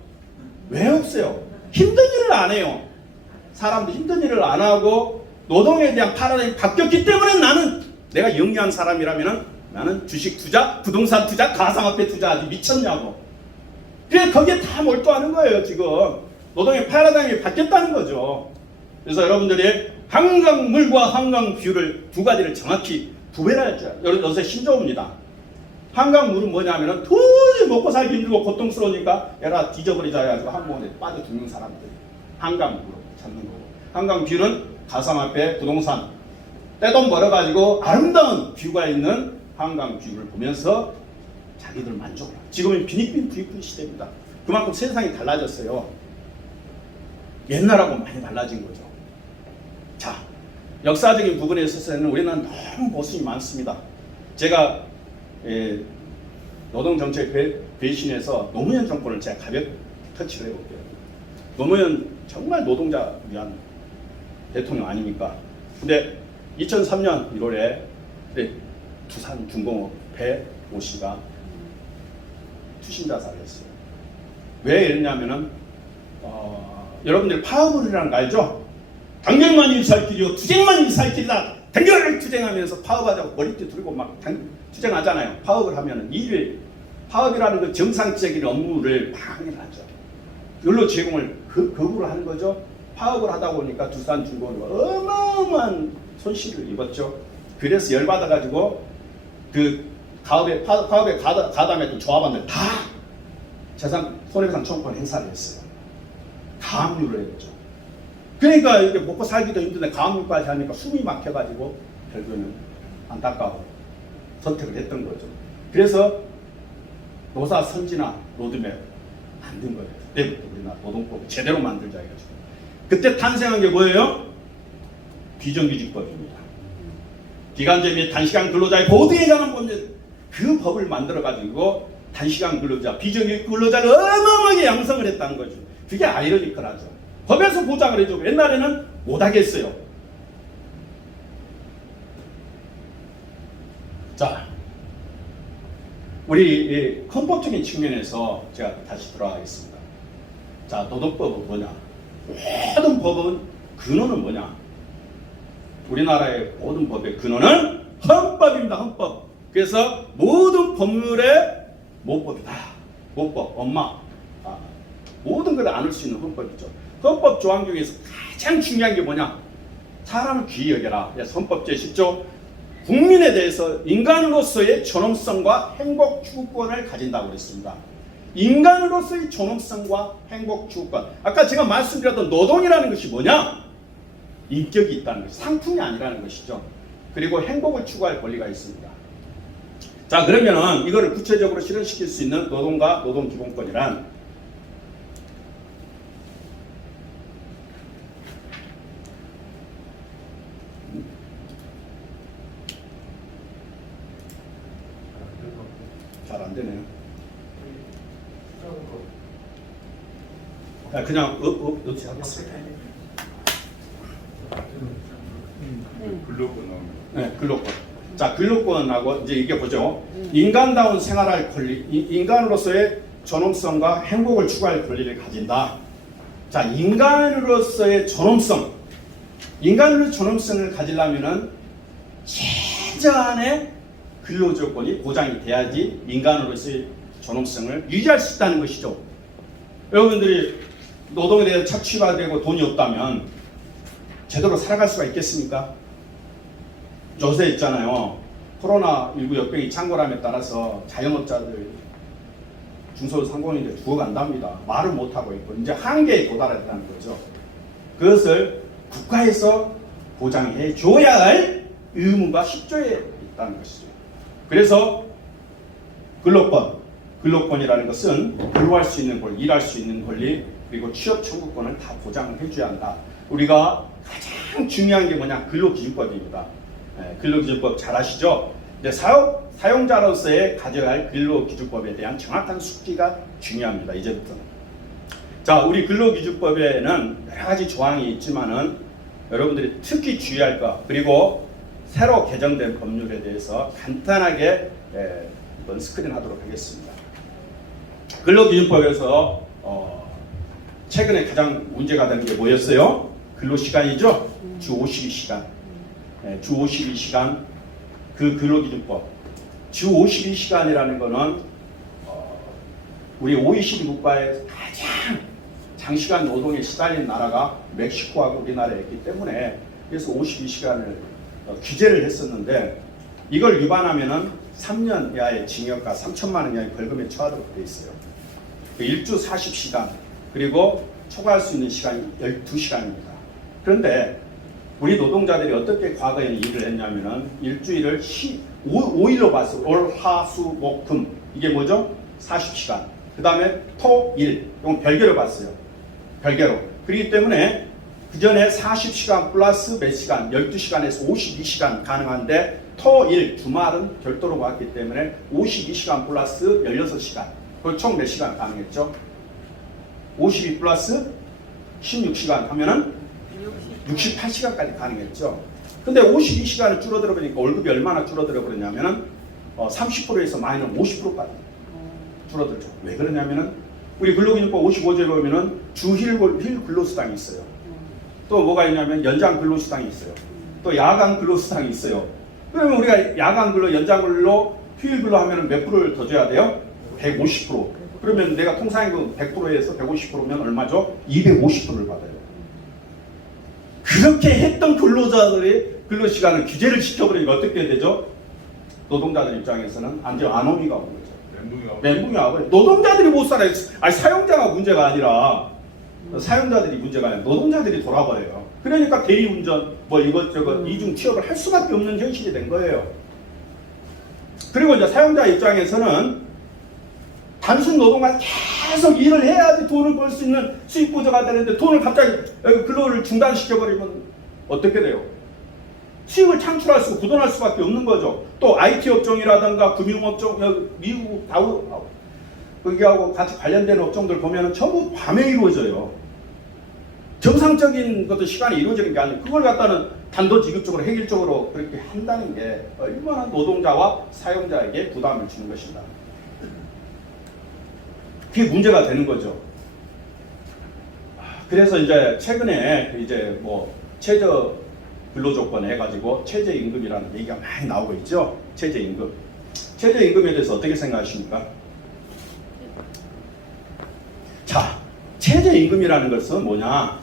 왜 없어요? 힘든 일을 안 해요. 사람도 힘든 일을 안 하고 노동에 대한 파라다임이 바뀌었기 때문에 나는 내가 영리한 사람이라면은 나는 주식 투자, 부동산 투자, 가상화폐 투자하지 미쳤냐고. 그래 거기에 다 몰두하는 거예요. 지금 노동의 파라다임이 바뀌었다는 거죠. 그래서 여러분들이 한강물과 한강뷰를 두 가지를 정확히 구별해야 죠. 요새 신조어입니다. 한강물은 뭐냐면은 도저히 먹고 살기 힘들고 고통스러우니까 얘가 뒤져버리자 해가지고 항공에 빠져 죽는 사람들. 한강물로 찾는 거고. 한강뷰는 가상화폐, 부동산 떼돈 벌어가지고 아름다운 뷰가 있는 한강뷰를 보면서 자기들 만족을 하고. 지금은 빈익빈 부익부 시대입니다. 그만큼 세상이 달라졌어요. 옛날하고 많이 달라진 거죠. 자, 역사적인 부분에 있어서는 우리는 너무 모순이 많습니다. 제가 노동정책 배신에서 노무현 정권을 제가 가볍게 터치를 해볼게요. 노무현 정말 노동자 위한 대통령 아닙니까? 근데 2003년 1월에 두산 중공업 배모 씨가 투신 자살을 했어요. 왜 이랬냐면은 여러분들 파업을이라는 거 알죠? 단결만 일살 길이요 투쟁만 일살 길이다. 단결을 투쟁하면서 파업하자고 머리띠 들고 막 투쟁하잖아요. 파업을 하면은 파업이라는 그 정상적인 업무를 방해를 하죠. 근로 제공을 거부를 하는 거죠. 파업을 하다 보니까 두산 중공업이 어마어마한 손실을 입었죠. 그래서 열받아가지고 그 파업에 가담했던 조합원들 다 재산 손해배상 청구권 행사를 했어요. 가압류를 했죠. 그러니까 이게 먹고 살기도 힘든데 가압류까지 하니까 숨이 막혀가지고 결국에는 안타까운 선택을 했던 거죠. 그래서 노사 선지나 로드맵 만든 거예요. 그때부터 우리나라 노동법을 제대로 만들자 해가지고. 그때 탄생한 게 뭐예요? 비정규직법입니다. 기간제 및 단시간 근로자의 보호등에 관한 법률, 그 법을 만들어가지고 단시간 근로자, 비정규직 근로자를 어마어마하게 양성을 했다는 거죠. 그게 아이러니컬하죠. 법에서 보장을 해줘. 옛날에는 못하겠어요. 자, 우리 헌법적인 측면에서 제가 다시 돌아가겠습니다. 자, 노동법은 뭐냐? 모든 법은 근원은 뭐냐? 우리나라의 모든 법의 근원은 헌법입니다. 헌법. 그래서 모든 법률의 모법이다. 모법, 엄마. 모든 걸 안을 수 있는 헌법이죠. 헌법 조항 중에서 가장 중요한 게 뭐냐? 사람을 귀히 여겨라. 그래서 헌법 제10조 국민에 대해서 인간으로서의 존엄성과 행복 추구권을 가진다고 그랬습니다. 인간으로서의 존엄성과 행복 추구권. 아까 제가 말씀드렸던 노동이라는 것이 뭐냐? 인격이 있다는 것이, 상품이 아니라는 것이죠. 그리고 행복을 추구할 권리가 있습니다. 자, 그러면은 이거를 구체적으로 실현시킬 수 있는 노동과 노동기본권이란 잘 안 되네요. 그냥 넣지 하겠습니다. 근로권 나옵니다. 네, 근로권. 자, 근로권하고 이제 이게 보죠. 인간다운 생활할 권리, 인간으로서의 존엄성과 행복을 추구할 권리를 가진다. 자, 인간으로서의 존엄성. 인간으로의 존엄성을 가지려면은 최저한의 근로조건이 보장이 돼야지 인간으로서의 존엄성을 유지할 수 있다는 것이죠. 여러분들이 노동에 대해 착취가 되고 돈이 없다면 제대로 살아갈 수가 있겠습니까? 요새 있잖아요. 코로나19 역병이 창궐함에 따라서 자영업자들, 중소상공인들 죽어간답니다. 말을 못하고 있고 이제 한계에 도달했다는 거죠. 그것을 국가에서 보장해 줘야 할 의무가 10조에 있다는 것이죠. 그래서 근로권이라는 것은 근로할 수 있는 권리, 일할 수 있는 권리, 그리고 취업 청구권을 다 보장을 해줘야 한다. 우리가 가장 중요한 게 뭐냐? 근로기준법입니다. 근로기준법 잘 아시죠? 사용자로서의 가져야 할 근로기준법에 대한 정확한 숙지가 중요합니다. 이제부터는. 자, 우리 근로기준법에는 여러 가지 조항이 있지만은 여러분들이 특히 주의할 것, 그리고 새로 개정된 법률에 대해서 간단하게 이번 스크린하도록 하겠습니다. 근로기준법에서 최근에 가장 문제가 되는 게 뭐였어요? 근로시간이죠? 주 52시간. 주 52시간 그 근로기준법. 주 52시간이라는 거는 우리 OECD 국가의 가장 장시간 노동에 시달린 나라가 멕시코하고 우리나라였기 때문에 그래서 52시간을 규제를 했었는데 이걸 위반하면은 3년 이하의 징역과 3천만 원 이하의 벌금에 처하도록 되어 있어요. 일주 40시간 그리고 초과할 수 있는 시간이 12시간입니다. 그런데 우리 노동자들이 어떻게 과거에는 일을 했냐면은 일주일을 5일로 봤어요. 월, 화, 수, 목, 금. 이게 뭐죠? 40시간. 그 다음에 토, 일. 이건 별개로 봤어요. 별개로. 그렇기 때문에 그 전에 40시간 플러스 몇 시간, 12시간에서 52시간 가능한데 토, 일, 주말은 별도로 봤기 때문에 52시간 플러스 16시간. 그걸 총 몇 시간 가능했죠? 52 플러스 16시간 하면은 68시간까지 가능했죠. 근데 52시간을 줄어들어 보니까 월급이 얼마나 줄어들어 버렸냐면은 30%에서 마이너스 50%까지 줄어들죠. 왜 그러냐면은 우리 근로기준법 55조에 보면은 주휴일 근로수당이 있어요. 또 뭐가 있냐면 연장 근로수당이 있어요. 또 야간 근로수당이 있어요. 그러면 우리가 야간 근로, 연장 근로, 휴일 근로 하면은 몇 프로를 더 줘야 돼요? 150%. 그러면 내가 통상임금 100%에서 150%면 얼마죠? 250%를 받아요. 그렇게 했던 근로자들의 근로시간을 규제를 시켜버리니까 어떻게 되죠? 노동자들 입장에서는 안오미가 오는 거죠. 멘붕이 와버려요. 노동자들이 못 살아요. 아니, 사용자가 문제가 아니라 사용자들이 문제가 아니라 노동자들이 돌아버려요. 그러니까 대리운전 뭐 이것저것 이중 취업을 할 수밖에 없는 현실이 된 거예요. 그리고 이제 사용자 입장에서는 단순 노동만 계속 일을 해야지 돈을 벌 수 있는 수입 구조가 되는데 돈을 갑자기 근로를 중단시켜버리면 어떻게 돼요? 수익을 창출할 수, 구동할 수밖에 없는 거죠. 또 IT 업종이라든가 금융업종, 미국 다우 거기하고 같이 관련된 업종들 보면은 전부 밤에 이루어져요. 정상적인 것도 시간이 이루어지는 게 아니고 그걸 갖다는 단도직입적으로 획일적으로 그렇게 한다는 게 얼마나 노동자와 사용자에게 부담을 주는 것인가. 그게 문제가 되는 거죠. 그래서 이제 최근에 이제 뭐 최저 근로조건 해가지고 최저임금이라는 얘기가 많이 나오고 있죠. 최저임금. 최저임금에 대해서 어떻게 생각하십니까? 자, 최저임금이라는 것은 뭐냐?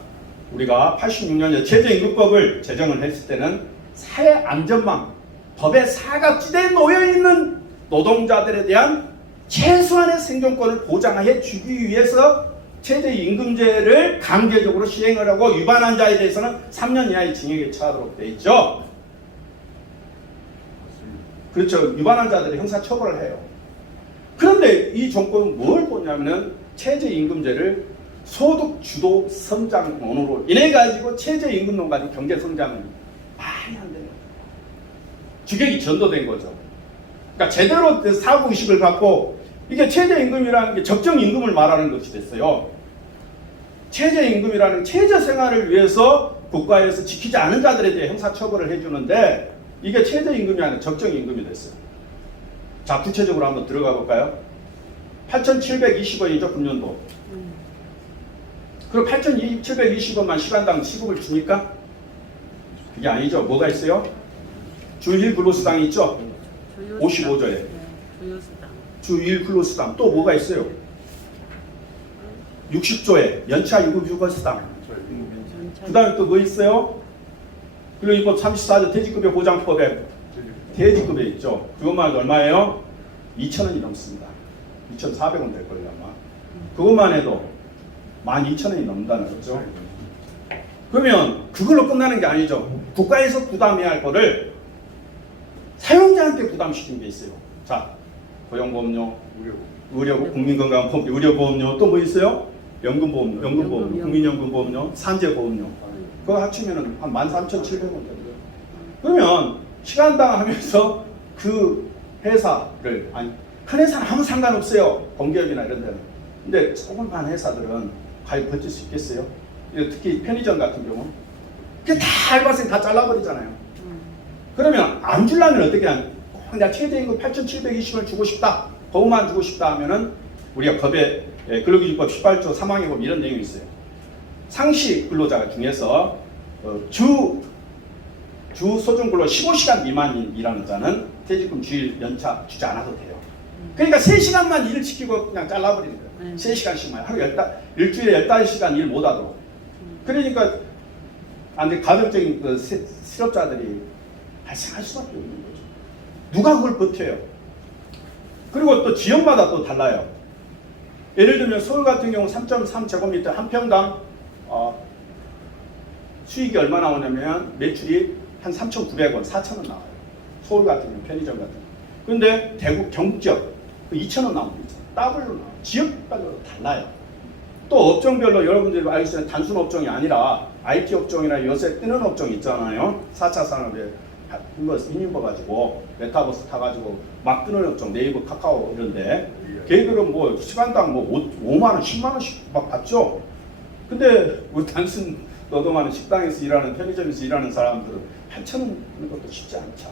우리가 86년에 최저임금법을 제정을 했을 때는 사회안전망, 법의 사각지대에 놓여있는 노동자들에 대한 최소한의 생존권을 보장해 주기 위해서 최저임금제를 강제적으로 시행을 하고 위반한 자에 대해서는 3년 이하의 징역에 처하도록 되어 있죠. 그렇죠. 위반한 자들이 형사처벌을 해요. 그런데 이 정권은 뭘 보냐면은 최저임금제를 소득주도 성장론으로 인해가지고 최저임금론 가지고 경제성장은 많이 안 돼요. 주객이 전도된 거죠. 그러니까 제대로 사고의식을 갖고 이게 최저임금이라는 게 적정임금을 말하는 것이 됐어요. 최저임금이라는 최저생활을 위해서 국가에서 지키지 않은 자들에 대해 형사처벌을 해주는데 이게 최저임금이 아니라 적정임금이 됐어요. 자, 구체적으로 한번 들어가 볼까요? 8,720원이죠, 금년도. 그럼 8,720원만 시간당 시급을 주니까? 그게 아니죠. 뭐가 있어요? 주일 근로수당이 있죠? 55조에. 네, 주요수당. 주일 근로수당. 또 뭐가 있어요? 60조에 연차 유급휴가수당. 그 다음에 또 뭐 있어요? 그리고 입법 34조 퇴직급여 보장법에 퇴직급여 있죠. 그것만 얼마예요? 2,000원이 넘습니다. 2,400원 될 거예요 아마. 그것만 해도 12,000원이 넘는다는 거죠. 그러면 그걸로 끝나는 게 아니죠. 국가에서 부담해야 할 거를 사용자한테 부담시킨 게 있어요. 자, 고용보험료, 의료보험, 국민건강보험료, 의료보험료, 또 뭐 있어요? 연금보험료, 국민연금보험료, 산재보험료. 그거 합치면은 한 13,700원 정도. 그러면 시간당 하면서 그 회사를, 아니, 큰 회사는 아무 상관없어요. 공기업이나 이런 데는. 근데 조그만 회사들은 과연 버틸 수 있겠어요? 특히 편의점 같은 경우. 그게 다 알바생 다 잘라버리잖아요. 그러면 안 주려면 어떻게 하냐? 내가 최저임금 8,720원을 주고 싶다. 그것만 주고 싶다 하면은 우리가 법에 근로기준법 18조 3항에 보면 이런 내용이 있어요. 상시 근로자 중에서 주 소중 근로 15시간 미만인 일하는 자는 퇴직금 주일 연차 주지 않아도 돼요. 그러니까 3시간만 일을 지키고 그냥 잘라버리는 거예요. 3시간씩만. 하루 일주일에 15시간 일 못하도록. 그러니까 가정적인 그 실업자들이 발생할 수밖에 없는 거죠. 누가 그걸 버텨요? 그리고 또 지역마다 또 달라요. 예를 들면 서울 같은 경우 3.3제곱미터 한 평당 수익이 얼마 나오냐면 매출이 한 3,900원, 4,000원 나와요. 서울 같은 경우 편의점 같은 경우. 그런데 대구 경북 지역 2,000원 나옵니다. 더블로 나와요. 지역별로 달라요. 또 업종별로 여러분들이 알겠지만 단순 업종이 아니라 IT 업종이나 요새 뜨는 업종 있잖아요. 4차 산업에 힘입어가지고 메타버스 타가지고 막 뜨는 업종, 네이버, 카카오 이런데 걔들은 뭐 시간당 뭐 5만원, 10만원씩 막 받죠. 근데 뭐 단순 노동하는 식당에서 일하는, 편의점에서 일하는 사람들은 8,000원 하는 것도 쉽지 않죠.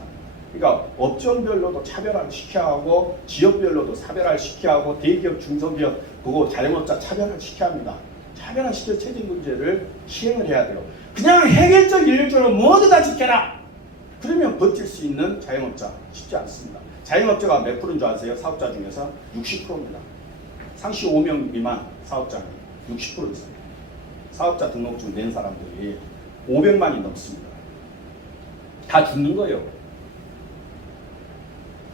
그러니까 업종별로도 차별화를 시켜야 하고 지역별로도 차별화를 시켜야 하고 대기업, 중소기업, 그거 자영업자 차별화를 시켜야 합니다. 차별화시켜 최저임금제를 시행을 해야 돼요. 그냥 획일적 일률적으로 모두 다 지켜라. 그러면 버틸 수 있는 자영업자 쉽지 않습니다. 자영업자가 몇 프로인 줄 아세요? 사업자 중에서 60%입니다. 상시 5명 미만 사업자는 60% 있습니다. 사업자 등록증 낸 사람들이 500만이 넘습니다. 다 죽는 거예요.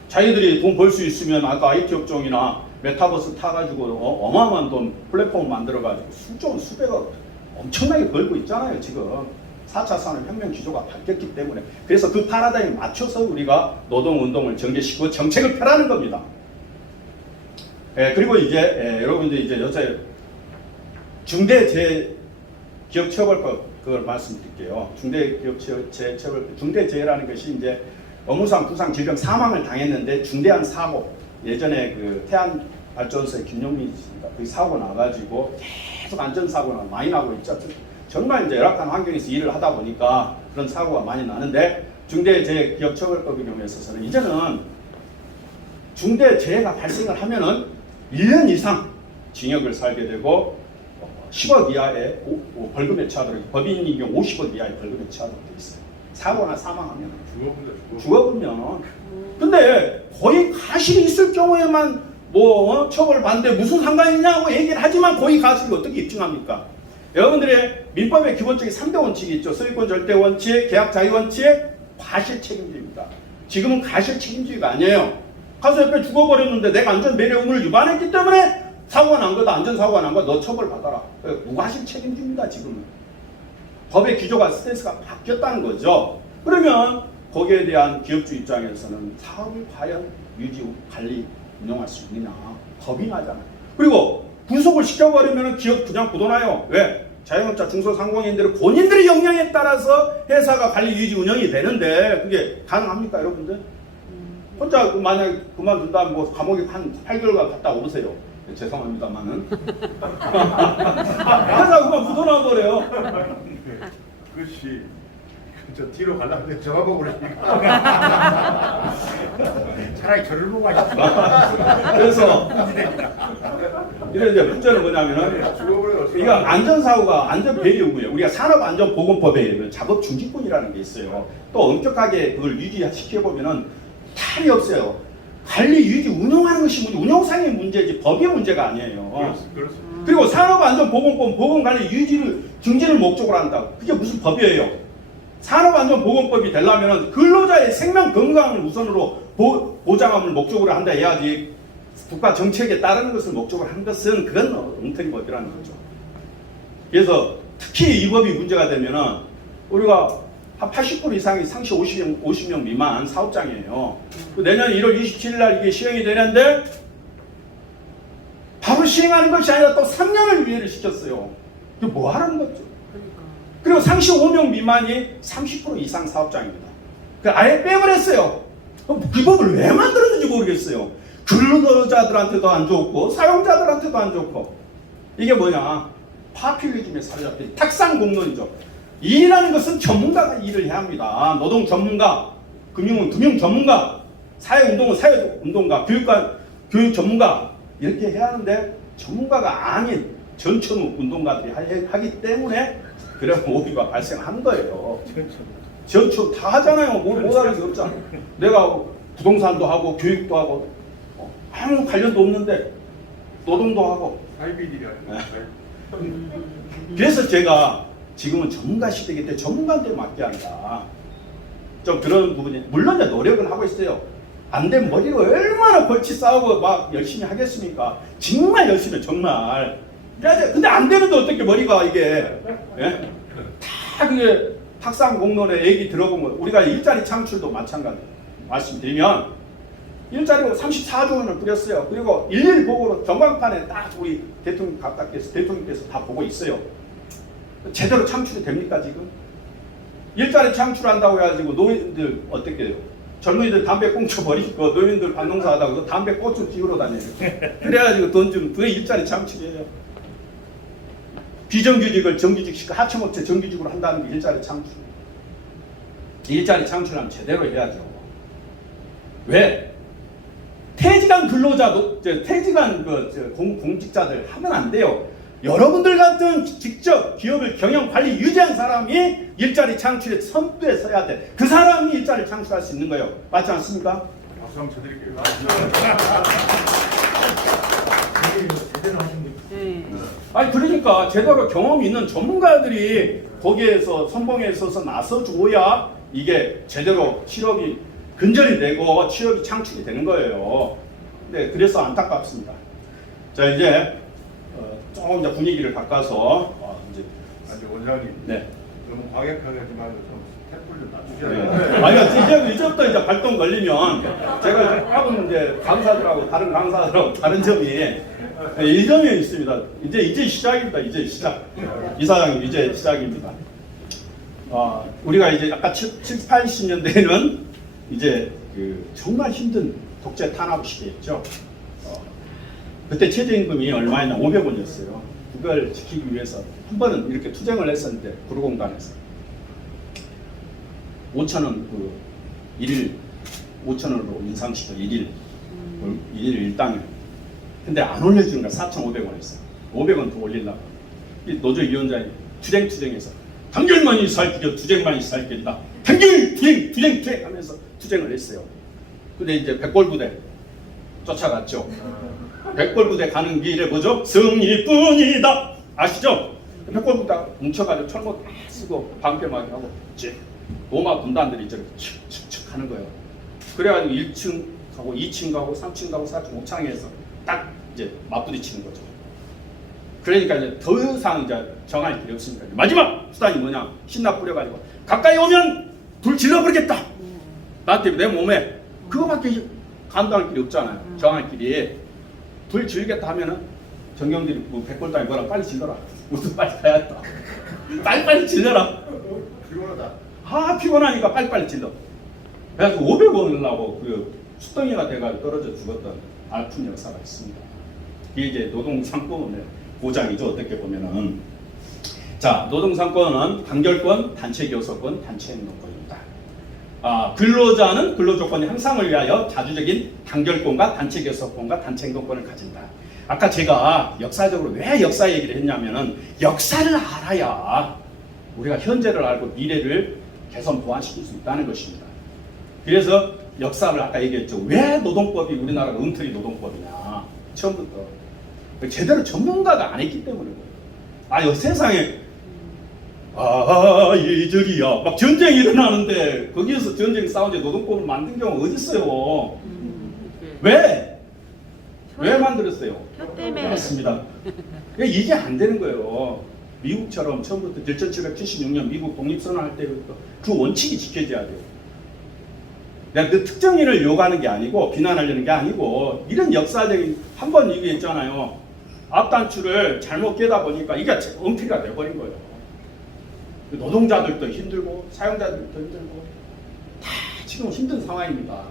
자기들이 돈 벌 수 있으면 아까 IT 업종이나 메타버스 타가지고 어마어마한 돈 플랫폼 만들어가지고 수조 수백억 엄청나게 벌고 있잖아요. 지금 4차 산업혁명 기조가 바뀌었기 때문에. 그래서 그 파라다임에 맞춰서 우리가 노동운동을 전개시키고 정책을 펴라는 겁니다. 그리고 이제 여러분들 이제 여태 중대재해기업처벌법 그걸 말씀드릴게요. 중대재해라는 것이 이제 업무상 부상 질병 사망을 당했는데 중대한 사고, 예전에 그 태안발전소의 김용민 씨가 그 사고 나가지고 계속 안전사고가 많이 나고 있죠. 정말 이제 열악한 환경에서 일을 하다 보니까 그런 사고가 많이 나는데, 중대재해기업처벌법의 경우에 있어서는 이제는 중대재해가 발생을 하면은 1년 이상 징역을 살게 되고 10억 이하의 벌금에 처하도록, 법인인 경우 50억 이하의 벌금에 처하도록 되어 있어요. 사고나 사망하면 죽어보면. 근데 거의 가실이 있을 경우에만 뭐 처벌받는데 무슨 상관이 있냐고 얘기를 하지만 거의 가실이 어떻게 입증합니까? 여러분들의 민법의 기본적인 3대 원칙이 있죠. 소유권 절대 원칙, 계약 자유 원칙, 과실 책임주의입니다. 지금은 과실 책임주의가 아니에요. 가서 옆에 죽어버렸는데 내가 안전 매력 의무를 위반했기 때문에 사고가 난 거다, 안전사고가 난 거다, 너 처벌받아라. 무과실 책임주의입니다. 지금은. 법의 기조가 스탠스가 바뀌었다는 거죠. 그러면 거기에 대한 기업주 입장에서는 사업을 과연 유지, 관리, 운영할 수 있느냐. 겁이 나잖아요. 그리고 구속을 시켜버리면 기업 그냥 고도나요. 왜? 자영업자, 중소상공인들은 본인들의 역량에 따라서 회사가 관리, 유지, 운영이 되는데 그게 가능합니까, 여러분들? 혼자 만약에 그만둔다면 뭐 감옥에 한 8개월간 갔다 오세요. 죄송합니다만은. 회사 그만 굳어놔버려요. 그것이 저 뒤로 가려면 저하고 그러니까 차라리 저를 보고 하셨어. 그래서 이런 이제 문제는 뭐냐면은 이거 안전사고가 안전배려의무예요. 우리가 산업안전보건법에 의하면 작업중지권이라는 게 있어요. 또 엄격하게 그걸 유지시켜 보면은 탈이 없어요. 관리, 유지, 운영하는 것이 문제, 운영상의 문제지 법의 문제가 아니에요. 그렇습니다. 그리고 산업안전보건법, 보건관리, 유지를, 중지를 목적으로 한다. 그게 무슨 법이에요? 산업안전보건법이 되려면 근로자의 생명 건강을 우선으로 보장함을 목적으로 한다 해야지, 국가 정책에 따르는 것을 목적으로 한 것은 그건 엉터리 법이라는 거죠. 그래서 특히 이 법이 문제가 되면은 우리가 한 80% 이상이 상시 50명 미만 사업장이에요. 내년 1월 27일 날 이게 시행이 되는데 바로 시행하는 것이 아니라 또 3년을 유예를 시켰어요. 이게 뭐 하는 거죠? 그리고 상시 5명 미만이 30% 이상 사업장입니다. 아예 빼버렸어요. 그 법을 왜 만들었는지 모르겠어요. 근로자들한테도 안 좋고 사용자들한테도 안 좋고. 이게 뭐냐? 파퓰리즘에 사로잡힌 탁상 공론이죠. 일이라는 것은 전문가가 일을 해야 합니다. 노동 전문가, 금융은 금융 전문가, 사회운동은 사회운동가, 교육 전문가 이렇게 해야 하는데 전문가가 아닌 전천후 운동가들이 하기 때문에 그런 오류가 발생한 거예요. 전천 다 하잖아요. 못하는 게 없잖아. 내가 부동산도 하고 교육도 하고 아무 관련도 없는데 노동도 하고. 사이비들이 그래서 제가 지금은 전문가 시대이기 때문에 전문가한테 맡게 한다. 좀 그런 부분이 물론 이제 노력은 하고 있어요. 안 된 머리로 얼마나 벌치 싸우고 막 열심히 하겠습니까? 정말 열심히 정말. 근데 안 되는데 어떻게 머리가 이게 예? 다 그게 탁상 공론에 얘기 들어보면 우리가 일자리 창출도 마찬가지 말씀드리면 일자리로 34조 원을 뿌렸어요. 그리고 일일 보고로 전광판에 딱 우리 대통령께서 다 보고 있어요. 제대로 창출이 됩니까 지금? 일자리 창출한다고 해가지고 노인들 어떻게 해요? 젊은이들 담배 꽁쳐버리고 노인들 반농사 하다가 담배 꽃을 피우러 다녀요. 그래가지고 돈 좀 그게 일자리 창출이에요. 비정규직을 정규직시켜 하청업체 정규직으로 한다는 게 일자리 창출. 일자리 창출하면 제대로 해야죠. 왜? 퇴직한 근로자도 퇴직한 공직자들 하면 안 돼요. 여러분들 같은 직접 기업을 경영, 관리, 유지한 사람이 일자리 창출에 선두에 서야 돼. 그 사람이 일자리 창출할 수 있는 거예요. 맞지 않습니까? 박수 한번 쳐드릴게요. 제대로 하신 분. 네. 아니 그러니까 제대로 경험이 있는 전문가들이 거기에서 선봉에 서서 나서줘야 이게 제대로 취업이 근절이 되고 취업이 창출이 되는 거예요. 네, 그래서 안타깝습니다. 자 이제 조금 이제 분위기를 바꿔서 이제 아니 원장님. 네. 너무 과격하게 하지 말고 좀 템포를 좀 네. 낮추셔야 돼요. 아니, 이제부터 이제 발동 걸리면 제가 조금 이제 강사들하고 다른 강사들하고 다른 점이 이 점이 있습니다. 이제 시작입니다. 이제 시작. 이사장님 이제 시작입니다. 우리가 이제 아까 70, 80년대에는 이제 그 정말 힘든 독재 탄압 시대였죠. 그때 최저임금이 얼마였나 500원이었어요. 그걸 지키기 위해서 한 번은 이렇게 투쟁을 했었는데 구로공단에서 5,000원 그 일일 5,000원으로 인상시켜 일일 일당에. 근데 안 올려주는 거야. 4,500원 했어. 500원 더 올리려고. 이 노조위원장이 투쟁해서 단결만이 살 길이요 투쟁만이 살 길이다. 단결 투쟁 하면서 투쟁을 했어요. 근데 이제 백골부대 쫓아갔죠. 백골부대 가는 길에 뭐죠? 승리뿐이다. 아시죠? 백골부대 뭉쳐가지고 철모 다 쓰고 방패막이 하고 로마 군단들이 저렇게 칙칙칙 하는 거예요. 그래가지고 1층 가고 2층 가고 3층 가고 4층 옥상에서 딱 이제 맞부딪히는 거죠. 그러니까 이제 더 이상 이제 정할 길이 없습니다. 마지막 수단이 뭐냐? 신나 뿌려가지고 가까이 오면 불 질러버리겠다. 나한테 내 몸에 그거밖에 감당할 길이 없잖아요. 정할 길이. 불 질겠다 하면은 정경들이 뭐 백골단이 뭐라 빨리 질러라. 무슨 빨리 가야겠다. 빨리 질러라. 피곤하다. 피곤하니까 빨리 질러. 그래서 500원을 나고 그 수덩이가 돼가지고 떨어져 죽었던 아픈 역사가 있습니다. 이게 이제 노동상권의 보장이죠. 어떻게 보면은. 자, 노동상권은 단결권, 단체교섭권, 단체행동권입니다. 근로자는 근로조건의 향상을 위하여 자주적인 단결권과 단체교섭권과 단체행동권을 가진다. 아까 제가 역사적으로 왜 역사 얘기를 했냐면은 역사를 알아야 우리가 현재를 알고 미래를 개선 보완시킬 수 있다는 것입니다. 그래서 역사를 아까 얘기했죠. 왜 노동법이 우리나라가 엉터리 노동법이냐. 처음부터 제대로 전문가가 안 했기 때문에 그래요. 세상에 이들이야 막 전쟁이 일어나는데 거기에서 전쟁 싸우는데 노동법을 만든 경우가 어디 있어요? 왜 만들었어요? 표 때문에. 맞습니다. 이게 안 되는 거예요. 미국처럼 처음부터 1776년 미국 독립선언할 때부터 그 원칙이 지켜져야 돼요. 내가 그 특정인을 욕하는 게 아니고 비난하려는 게 아니고 이런 역사적인 한 번 얘기했잖아요. 앞단추를 잘못 깨다 보니까 이게 엉터리가 돼버린 거예요. 노동자들도 힘들고 사용자들도 힘들고 다 지금 힘든 상황입니다.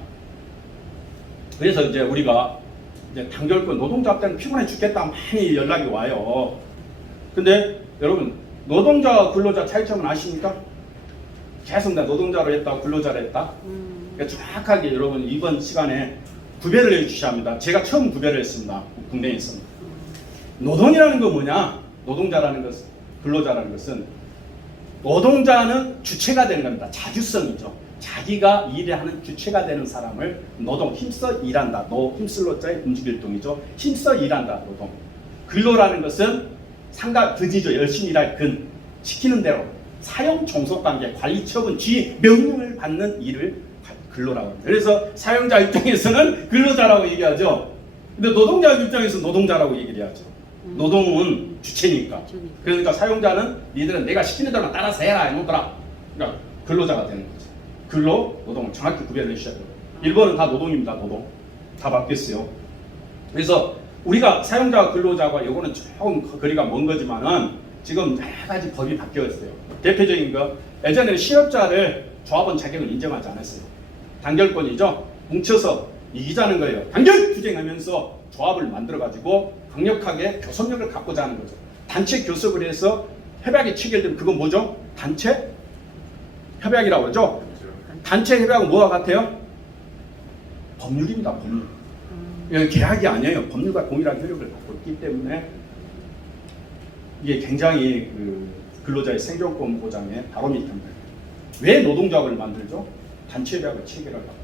그래서 이제 우리가 이제 단결권 노동자한테는 피곤해 죽겠다 많이 연락이 와요. 근데 여러분 노동자와 근로자 차이점은 아십니까? 계속 나 노동자로 했다 근로자로 했다. 그러니까 정확하게 여러분 이번 시간에 구별을 해주셔야 합니다. 제가 처음 구별을 했습니다. 국내에서. 노동이라는 건 뭐냐? 노동자라는 것은 근로자라는 것은 노동자는 주체가 되는 겁니다. 자주성이죠. 자기가 일을 하는 주체가 되는 사람을 노동, 힘써 일한다. 힘쓸로자의 움직일동이죠. 힘써 일한다. 노동. 근로라는 것은 상가 근이죠. 열심히 일할 근. 시키는 대로 사용 종속관계, 관리 처분, 지휘, 명령을 받는 일을 근로라고 합니다. 그래서 사용자 입장에서는 근로자라고 얘기하죠. 근데 노동자 입장에서는 노동자라고 얘기를 하죠. 노동은 주체니까. 그러니까 사용자는 니들은 내가 시키는 대로만 따라서 해라 이놈들아. 그러니까 근로자가 되는 거죠. 근로, 노동을 정확히 구별을 해주셔야 돼요. 1번은 다 노동입니다. 노동. 다 바뀌었어요. 그래서 우리가 사용자와 근로자가 이거는 조금 거리가 먼 거지만은 지금 여러 가지 법이 바뀌었어요. 대표적인 거 예전에는 실업자를 조합원 자격을 인정하지 않았어요. 단결권이죠. 뭉쳐서 이기자는 거예요. 단결 투쟁하면서 조합을 만들어가지고 강력하게 교섭력을 갖고자 하는 거죠. 단체 교섭을 해서 협약이 체결되면 그건 뭐죠? 단체 협약이라고 그러죠. 단체 협약은 뭐와 같아요? 법률입니다. 법률. 이건 계약이 아니에요. 법률과 동일한 효력을 갖고 있기 때문에 이게 굉장히 근로자의 생존권 보장에 바로미터입니다. 왜 노동조합을 만들죠? 단체 협약을 체결하려고 하죠.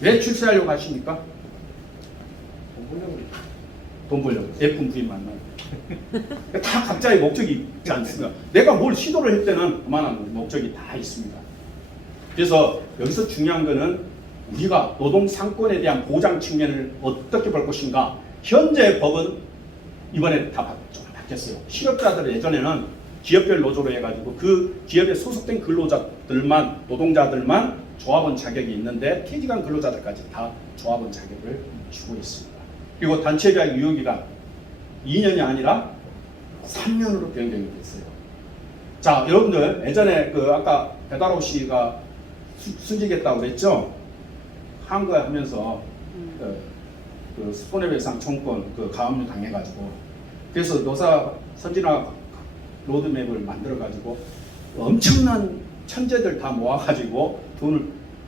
왜 출세하려고 하십니까? 돈 벌려고. 예쁜 부인 만나고. 다 각자의 목적이 있지 않습니까? 내가 뭘 시도를 할 때는 그만한 목적이 다 있습니다. 그래서 여기서 중요한 거는 우리가 노동 상권에 대한 보장 측면을 어떻게 볼 것인가. 현재 법은 이번에 다 바뀌었어요. 실업자들은 예전에는 기업별 노조로 해가지고 그 기업에 소속된 근로자들만 노동자들만 조합원 자격이 있는데 퇴직한 근로자들까지 다 조합원 자격을 주고 있습니다. 그리고 단체 계약 유효기간 2년이 아니라 3년으로 변경이 됐어요. 자, 여러분들 예전에 그 아까 배달호 씨가 순직했다고 그랬죠? 한 거 하면서 그 손해배상 청구권 그 가압류 당해가지고 그래서 노사 선진화 로드맵을 만들어가지고 엄청난 천재들 다 모아가지고 돈을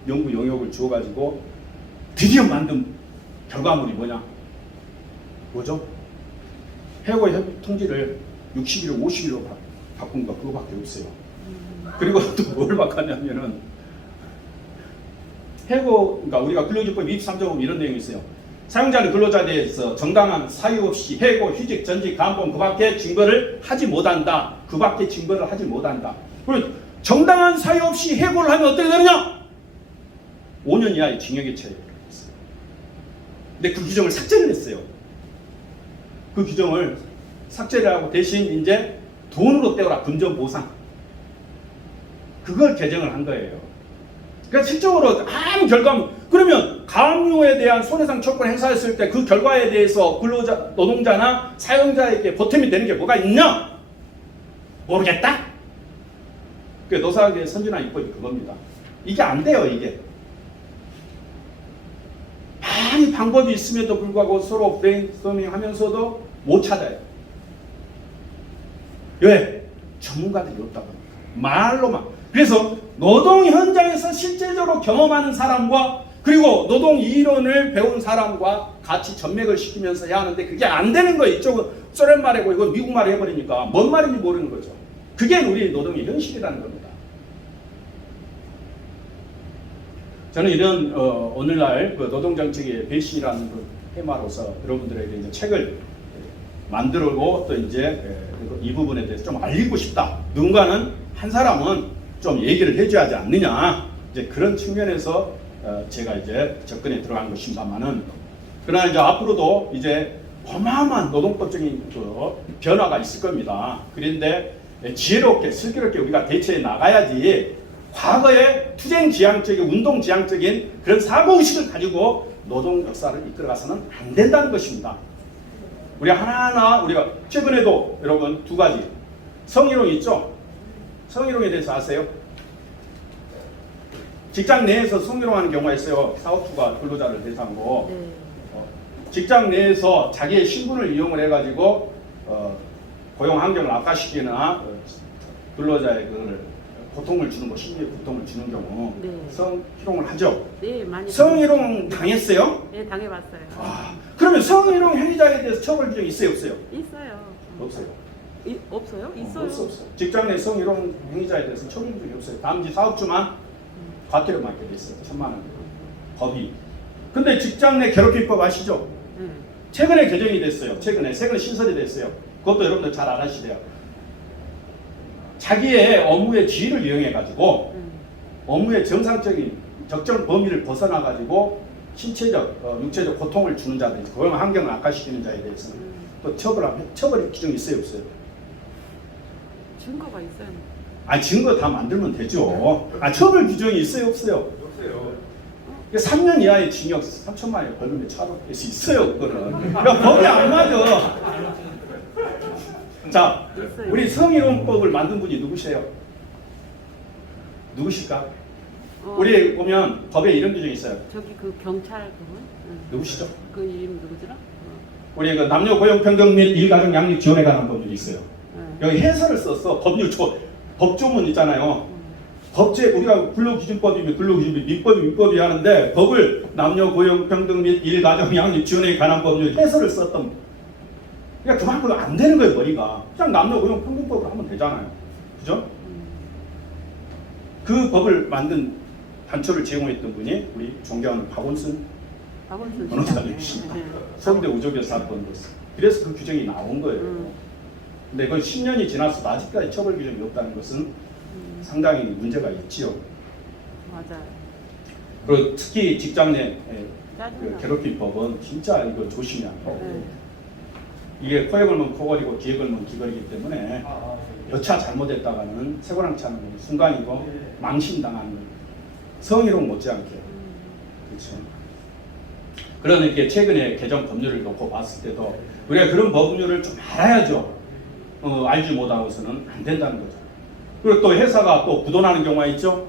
연구 용역을 주어가지고 드디어 만든 결과물이 뭐죠? 해고 협의 통지를 60일, 50일로 바꾼 거 그거밖에 없어요. 그리고 또 뭘 바꿨냐면은 해고, 그러니까 우리가 근로기준법 23조법 이런 내용이 있어요. 사용자는 근로자에 대해서 정당한 사유 없이 해고, 휴직, 전직, 감봉 그 밖에 증거를 하지 못한다. 그 밖에 증거를 하지 못한다. 그리고 정당한 사유 없이 해고를 하면 어떻게 되느냐? 5년 이하의 징역에 처해요. 근데 그 규정을 삭제를 했어요. 그 규정을 삭제를 하고 대신 이제 돈으로 떼어라. 금전 보상. 그걸 개정을 한 거예요. 그러니까 실적으로 아무 결과물 그러면 가압류에 대한 손해상 처분 행사했을 때 그 결과에 대해서 근로자, 노동자나 사용자에게 보탬이 되는 게 뭐가 있냐? 모르겠다? 그 노사학의 선진화 입법이 그겁니다. 이게 안 돼요, 이게. 많이 방법이 있음에도 불구하고 서로 브레인스토밍 하면서도 못 찾아요. 왜? 전문가들이 없다고 합니다. 말로만. 그래서 노동 현장에서 실질적으로 경험하는 사람과 그리고 노동 이론을 배운 사람과 같이 전맥을 시키면서 해야 하는데 그게 안 되는 거예요. 이쪽은 소련 말이고 이건 미국 말을 해버리니까 뭔 말인지 모르는 거죠. 그게 우리 노동의 현실이라는 겁니다. 저는 이런 오늘날 그 노동정책의 배신이라는 그 테마로서 여러분들에게 이제 책을 만들고 또 이제 이 부분에 대해서 좀 알리고 싶다. 누군가는 한 사람은 좀 얘기를 해줘야 하지 않느냐. 이제 그런 측면에서 제가 이제 접근에 들어간 것입니다만은 그러나 이제 앞으로도 이제 어마어마한 노동법적인 그 변화가 있을 겁니다. 그런데 지혜롭게 슬기롭게 우리가 대처해 나가야지 과거의 투쟁지향적인 운동지향적인 그런 사고의식을 가지고 노동 역사를 이끌어가서는 안 된다는 것입니다. 우리 하나하나 우리가 최근에도 여러분 두 가지 성희롱 있죠? 성희롱에 대해서 아세요? 직장 내에서 성희롱하는 경우가 있어요. 사업주가 근로자를 대상으로 네. 직장 내에서 자기의 신분을 이용을 해가지고 고용 환경을 악화시키거나 근로자의 그 고통을 주는 거, 심리의 고통을 주는 경우 네. 성희롱을 하죠. 네, 많이 성희롱 당했어요? 네, 당해봤어요. 그러면 성희롱 행위자에 대해서 처벌 규정이 있어요, 없어요? 있어요. 없어요. 없어요? 있어요. 없어요. 직장 내 성희롱 행위자에 대해서 처벌 규정이 없어요. 단지 사업주만 과태료 맞게 돼 있어요. 1,000만 원. 법이. 근데 직장 내 괴롭힘법 아시죠? 네. 최근에 개정이 됐어요. 최근에 신설이 됐어요. 그것도 여러분들 잘 알아시대요. 자기의 업무의 지위를 이용해 가지고 업무의 정상적인 적정 범위를 벗어나 가지고 신체적, 육체적 고통을 주는 자들, 고용 환경을 악화시키는 자에 대해서는 또 처벌 규정이 있어요, 없어요? 증거가 있어요. 증거 다 만들면 되죠. 처벌 규정이 있어요, 없어요? 없어요. 3년 이하의 징역 3천만 원의 벌금에 처벌될 수 있어요, 그거는. 그러니까 법이 안 맞아. 자, 있어요. 우리 성희롱법을 만든 분이 누구세요? 누구실까? 우리 보면 법에 이런 규정이 있어요. 저기 그 경찰 그분? 누구시죠? 그 이름 누구더라? 우리 그 남녀 고용 평등 및 일가정 양육 지원에 관한 법률이 있어요. 네. 여기 해설을 썼어. 법조문 있잖아요. 법제 우리가 근로기준법이면 근로기준법, 민법이 하는데 법을 남녀 고용 평등 및 일가정 양육 지원에 관한 법률 해설을 썼던. 그러니까 그만큼 안 되는 거예요, 머리가. 그냥 남녀 고용 평등법으로 하면 되잖아요. 그죠? 그 법을 만든 단초를 제공했던 분이 우리 존경하는 박원순 변호사님이십니다. 서울대 우조교 사건으로. 그래서 그 규정이 나온 거예요. 근데 그건 10년이 지나서도 아직까지 처벌 규정이 없다는 것은 상당히 문제가 있지요. 맞아요. 그리고 특히 직장 내 짜증나. 괴롭힘법은 진짜 이거 조심해야 해요. 네. 이게 코에 걸면 코걸이고 귀에 걸면 귀걸이기 때문에 여차 잘못했다가는 쇠고랑차는 순간이고 망신당하는 성희롱 못지않게 그렇죠. 그러니까 최근에 개정 법률을 놓고 봤을 때도 우리가 그런 법률을 좀 알아야죠. 알지 못하고서는 안 된다는 거죠. 그리고 또 회사가 또 부도나는 경우가 있죠.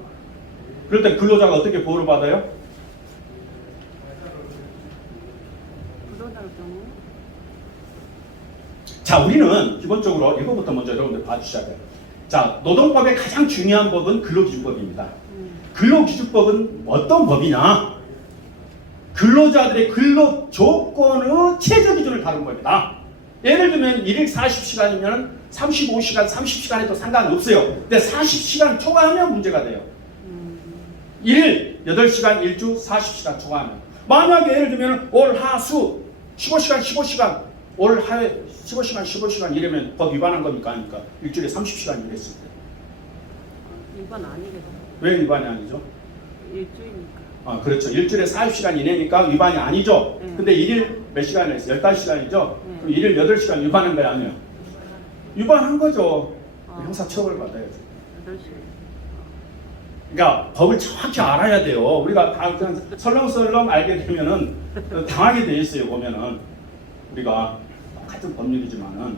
그럴 때 근로자가 어떻게 보호를 받아요? 그러다 경우 자, 우리는 기본적으로 이거부터 먼저 여러분들 봐주셔야 돼요. 자, 노동법의 가장 중요한 법은 근로기준법입니다. 근로기준법은 어떤 법이냐? 근로자들의 근로 조건의 최저 기준을 다룬 겁니다. 예를 들면 일일 40시간이면 35시간, 30시간에도 상관없어요. 근데 40시간 초과하면 문제가 돼요. 일일 8시간, 일주 40시간 초과하면. 만약에 예를 들면 올 하수 15시간, 15시간, 올 하회 15시간, 15시간 이러면 법 위반한 겁니까? 아닙니까? 일주일에 30시간 일했을 때. 이건 아니겠죠. 왜 위반이 아니죠? 일주일이니까. 아, 그렇죠. 일주일에 40시간 이내니까 위반이 아니죠. 네. 근데 일일 몇 시간을 했어요? 15시간이죠? 네. 그럼 일일 8시간 위반한 거야, 아니요? 위반한 거죠. 아. 형사처벌 받아야죠. 8시. 그러니까 법을 정확히 알아야 돼요. 우리가 다 그냥 설렁설렁 알게 되면은 당하게 돼 있어요. 보면은 우리가 같은 법률이지만은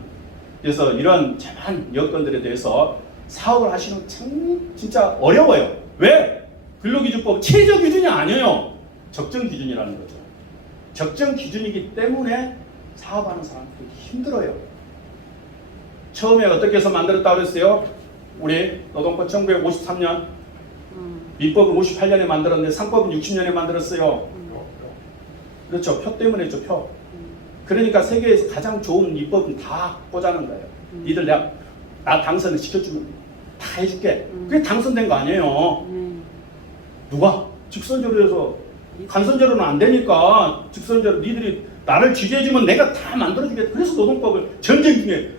그래서 이런 재반 여건들에 대해서 사업을 하시는 참 진짜 어려워요. 왜? 근로기준법 최저 기준이 아니에요. 적정 기준이라는 거죠. 적정 기준이기 때문에 사업하는 사람들이 힘들어요. 처음에 어떻게 해서 만들었다고 그랬어요? 우리 노동법 1953년 민법은 58년에 만들었는데 상법은 60년에 만들었어요. 그렇죠. 표 때문에죠. 표. 그러니까 세계에서 가장 좋은 입법은 다 꽂아는 거예요. 니들 나 당선을 시켜주면 다 해줄게. 그게 당선된 거 아니에요. 누가? 직선제로 해서 간선제로는 안 되니까 직선제로 니들이 나를 지지해주면 내가 다 만들어주겠다. 그래서 노동법을 전쟁 중에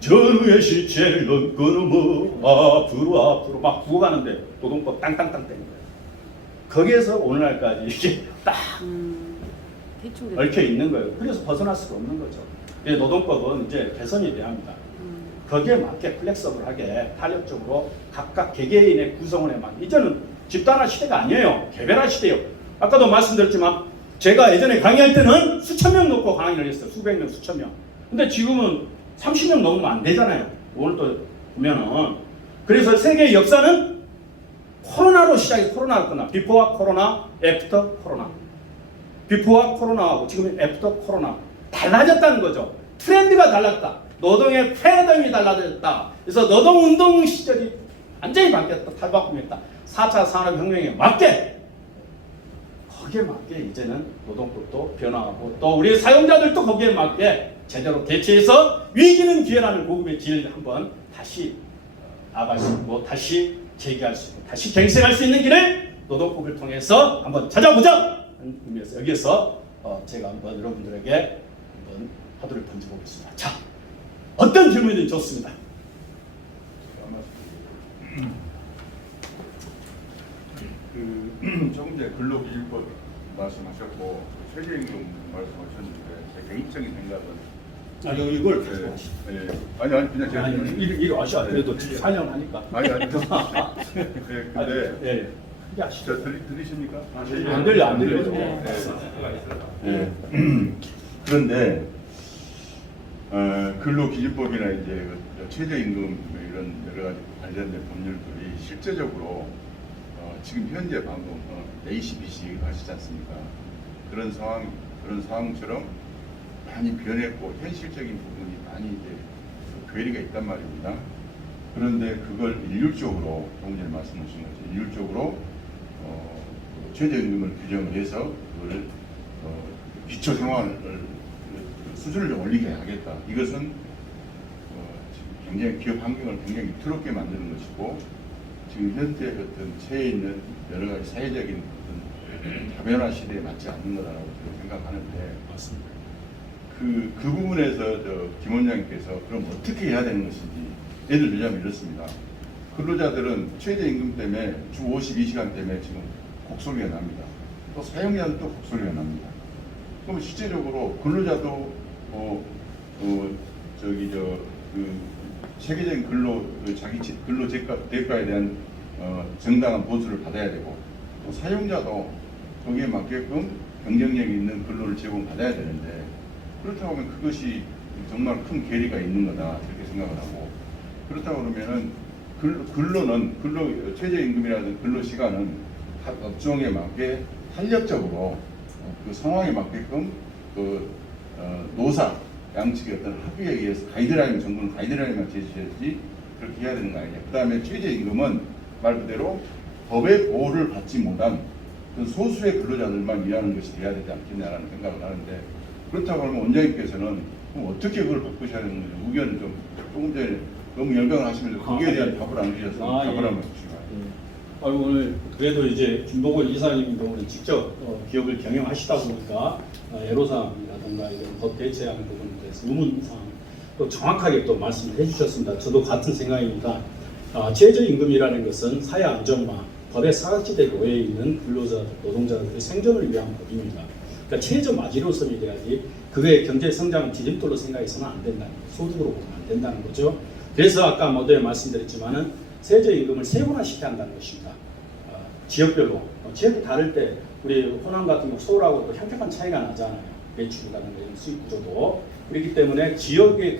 전후의 실체를 넘어 앞으로 막 구워가는데 노동법 땅땅땅 되는 거예요. 거기에서 오늘날까지 이게 딱 대충 얽혀 있는 거예요. 그래서 벗어날 수가 없는 거죠. 노동법은 이제 개선이 돼야 합니다. 거기에 맞게 플렉서블하게 탄력적으로 각각 개개인의 구성원에 맞게. 이제는 집단화 시대가 아니에요. 개별화 시대예요. 아까도 말씀드렸지만 제가 예전에 강의할 때는 수천 명 놓고 강의를 했어요. 수백 명, 수천 명. 근데 지금은 30명 넘으면 안 되잖아요. 오늘 또 보면은. 그래서 세계의 역사는 코로나로 시작이 코로나로 끝나. 비포와 코로나, 애프터 코로나. 비포와 코로나하고 지금 애프터 코로나. 달라졌다는 거죠. 트렌드가 달랐다. 노동의 패러다임이 달라졌다. 그래서 노동운동 시절이 완전히 바뀌었다. 탈바꿈했다. 4차 산업혁명에 맞게 거기에 맞게 이제는 노동법도 변화하고 또 우리 사용자들도 거기에 맞게 제대로 대처해서 위기는 기회라는 고급의 지혜를 한번 다시 나갈 수 있고 다시 제기할 수 있고 다시 갱생할 수 있는 길을 노동법을 통해서 한번 찾아보자 하는 의미에서 여기에서 제가 한번 여러분들에게 한번 화두를 던져보겠습니다. 자, 어떤 질문이든 좋습니다. 조금 전에 근로기준법 말씀하셨고 최저임금 말씀하셨는데 제 개인적인 생각은 이걸 아니 그냥 제가 이거 아셔야 그래도 4년 하니까. 아니 근데 이게 아시죠? 저 들리십니까? 안 들려. 그런데 근로기준법이나 이제 최저임금 이런 여러 가지 관련된 법률들이 실제적으로 지금 현재 방금 A, B, C 하시지 않습니까? 그런 상황처럼 많이 변했고 현실적인 부분이 많이 이제 괴리가 있단 말입니다. 그런데 그걸 일률적으로 조금 전에 말씀하신 것처럼 일률적으로 최저임금을 규정을 해서 그걸 기초 생활을 수준을 좀 올리게 하겠다. 이것은 굉장히 기업 환경을 굉장히 위태롭게 만드는 것이고 지금 현재 어떤 처해 있는 여러 가지 사회적인 어떤 다변화 시대에 맞지 않는 거라고 저는 생각하는데 맞습니다. 그 부분에서 김 원장님께서 그럼 어떻게 해야 되는 것인지 예를 들자면 이렇습니다. 근로자들은 최저임금 때문에 주 52시간 때문에 지금 곡소리가 납니다. 또 사용자는 또 곡소리가 납니다. 그럼 실제적으로 근로자도 체계적인 근로 대가에 대한 정당한 보수를 받아야 되고 또 사용자도 거기에 맞게끔 경쟁력 있는 근로를 제공받아야 되는데 그렇다고 하면 그것이 정말 큰 괴리가 있는 거다 이렇게 생각을 하고 그렇다고 그러면은 최저임금이라든 근로시간은 각 업종에 맞게 탄력적으로 그 상황에 맞게끔 노사 양측의 어떤 합의에 의해서 정부는 가이드라인만 제시해야지 그렇게 해야 되는 거 아니냐. 그 다음에 최저임금은 말 그대로 법의 보호를 받지 못한 소수의 근로자들만 위하는 것이 돼야 되지 않겠냐라는 생각을 하는데 그렇다고 하면 원장님께서는 어떻게 그걸 바꾸셔야 되는 거죠? 의견을 좀 조금 전에 너무 열광을 하시면서 거기에 대한 답을 안 주셔서 답을 한번 주시면. 오늘 그래도 이제 김보건 이사님도 오늘 직접 기업을 경영하시다 보니까 애로사항이라든가 이런 법 대체하는 부분에 대해서 의문사항 또 정확하게 또 말씀을 해주셨습니다. 저도 같은 생각입니다. 최저임금이라는 것은 사회 안정화, 법의 사각지대 놓여 있는 근로자, 노동자들의 생존을 위한 법입니다. 그러니까 최저 마지노선이 돼야지 그게 경제 성장을 디딤돌로 생각해서는 안 된다는 거죠. 소득으로 보면 안 된다는 거죠. 그래서 아까 모두에 말씀드렸지만은 최저임금을 세분화시켜야 한다는 것입니다. 지역별로 지역이 다를 때 우리 호남 같은 경우 서울하고 또 현격한 차이가 나잖아요. 매출이라든가 이런 수익 구조도 그렇기 때문에 지역의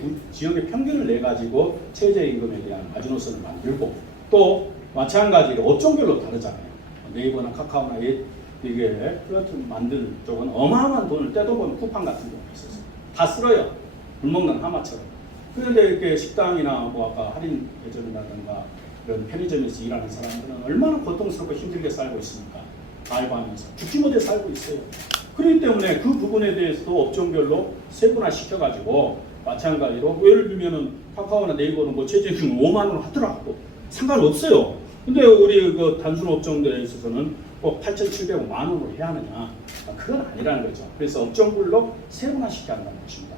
평균을 내 가지고 최저임금에 대한 마지노선을 만들고 또 마찬가지로 업종별로 다르잖아요. 네이버나 카카오나 이게 플랫폼 만든 쪽은 어마어마한 돈을 떼도 보면 쿠팡 같은 경우가 있었어요. 다 쓸어요. 물 먹는 하마처럼. 그런데 이렇게 식당이나 뭐 아까 할인 매점이라든가 이런 편의점에서 일하는 사람들은 얼마나 고통스럽고 힘들게 살고 있습니까? 알바하면서 죽지 못해 살고 있어요. 그렇기 때문에 그 부분에 대해서도 업종별로 세분화 시켜가지고 마찬가지로 예를 들면은 카카오나 네이버는 뭐 최저임금 5만 원 하더라도 상관없어요. 근데 우리 그 단순 업종들에 있어서는 꼭 8,700원 만 원으로 해야 하느냐? 그건 아니라는 거죠. 그래서 업종별로 세분화 시켜야 한다는 것입니다.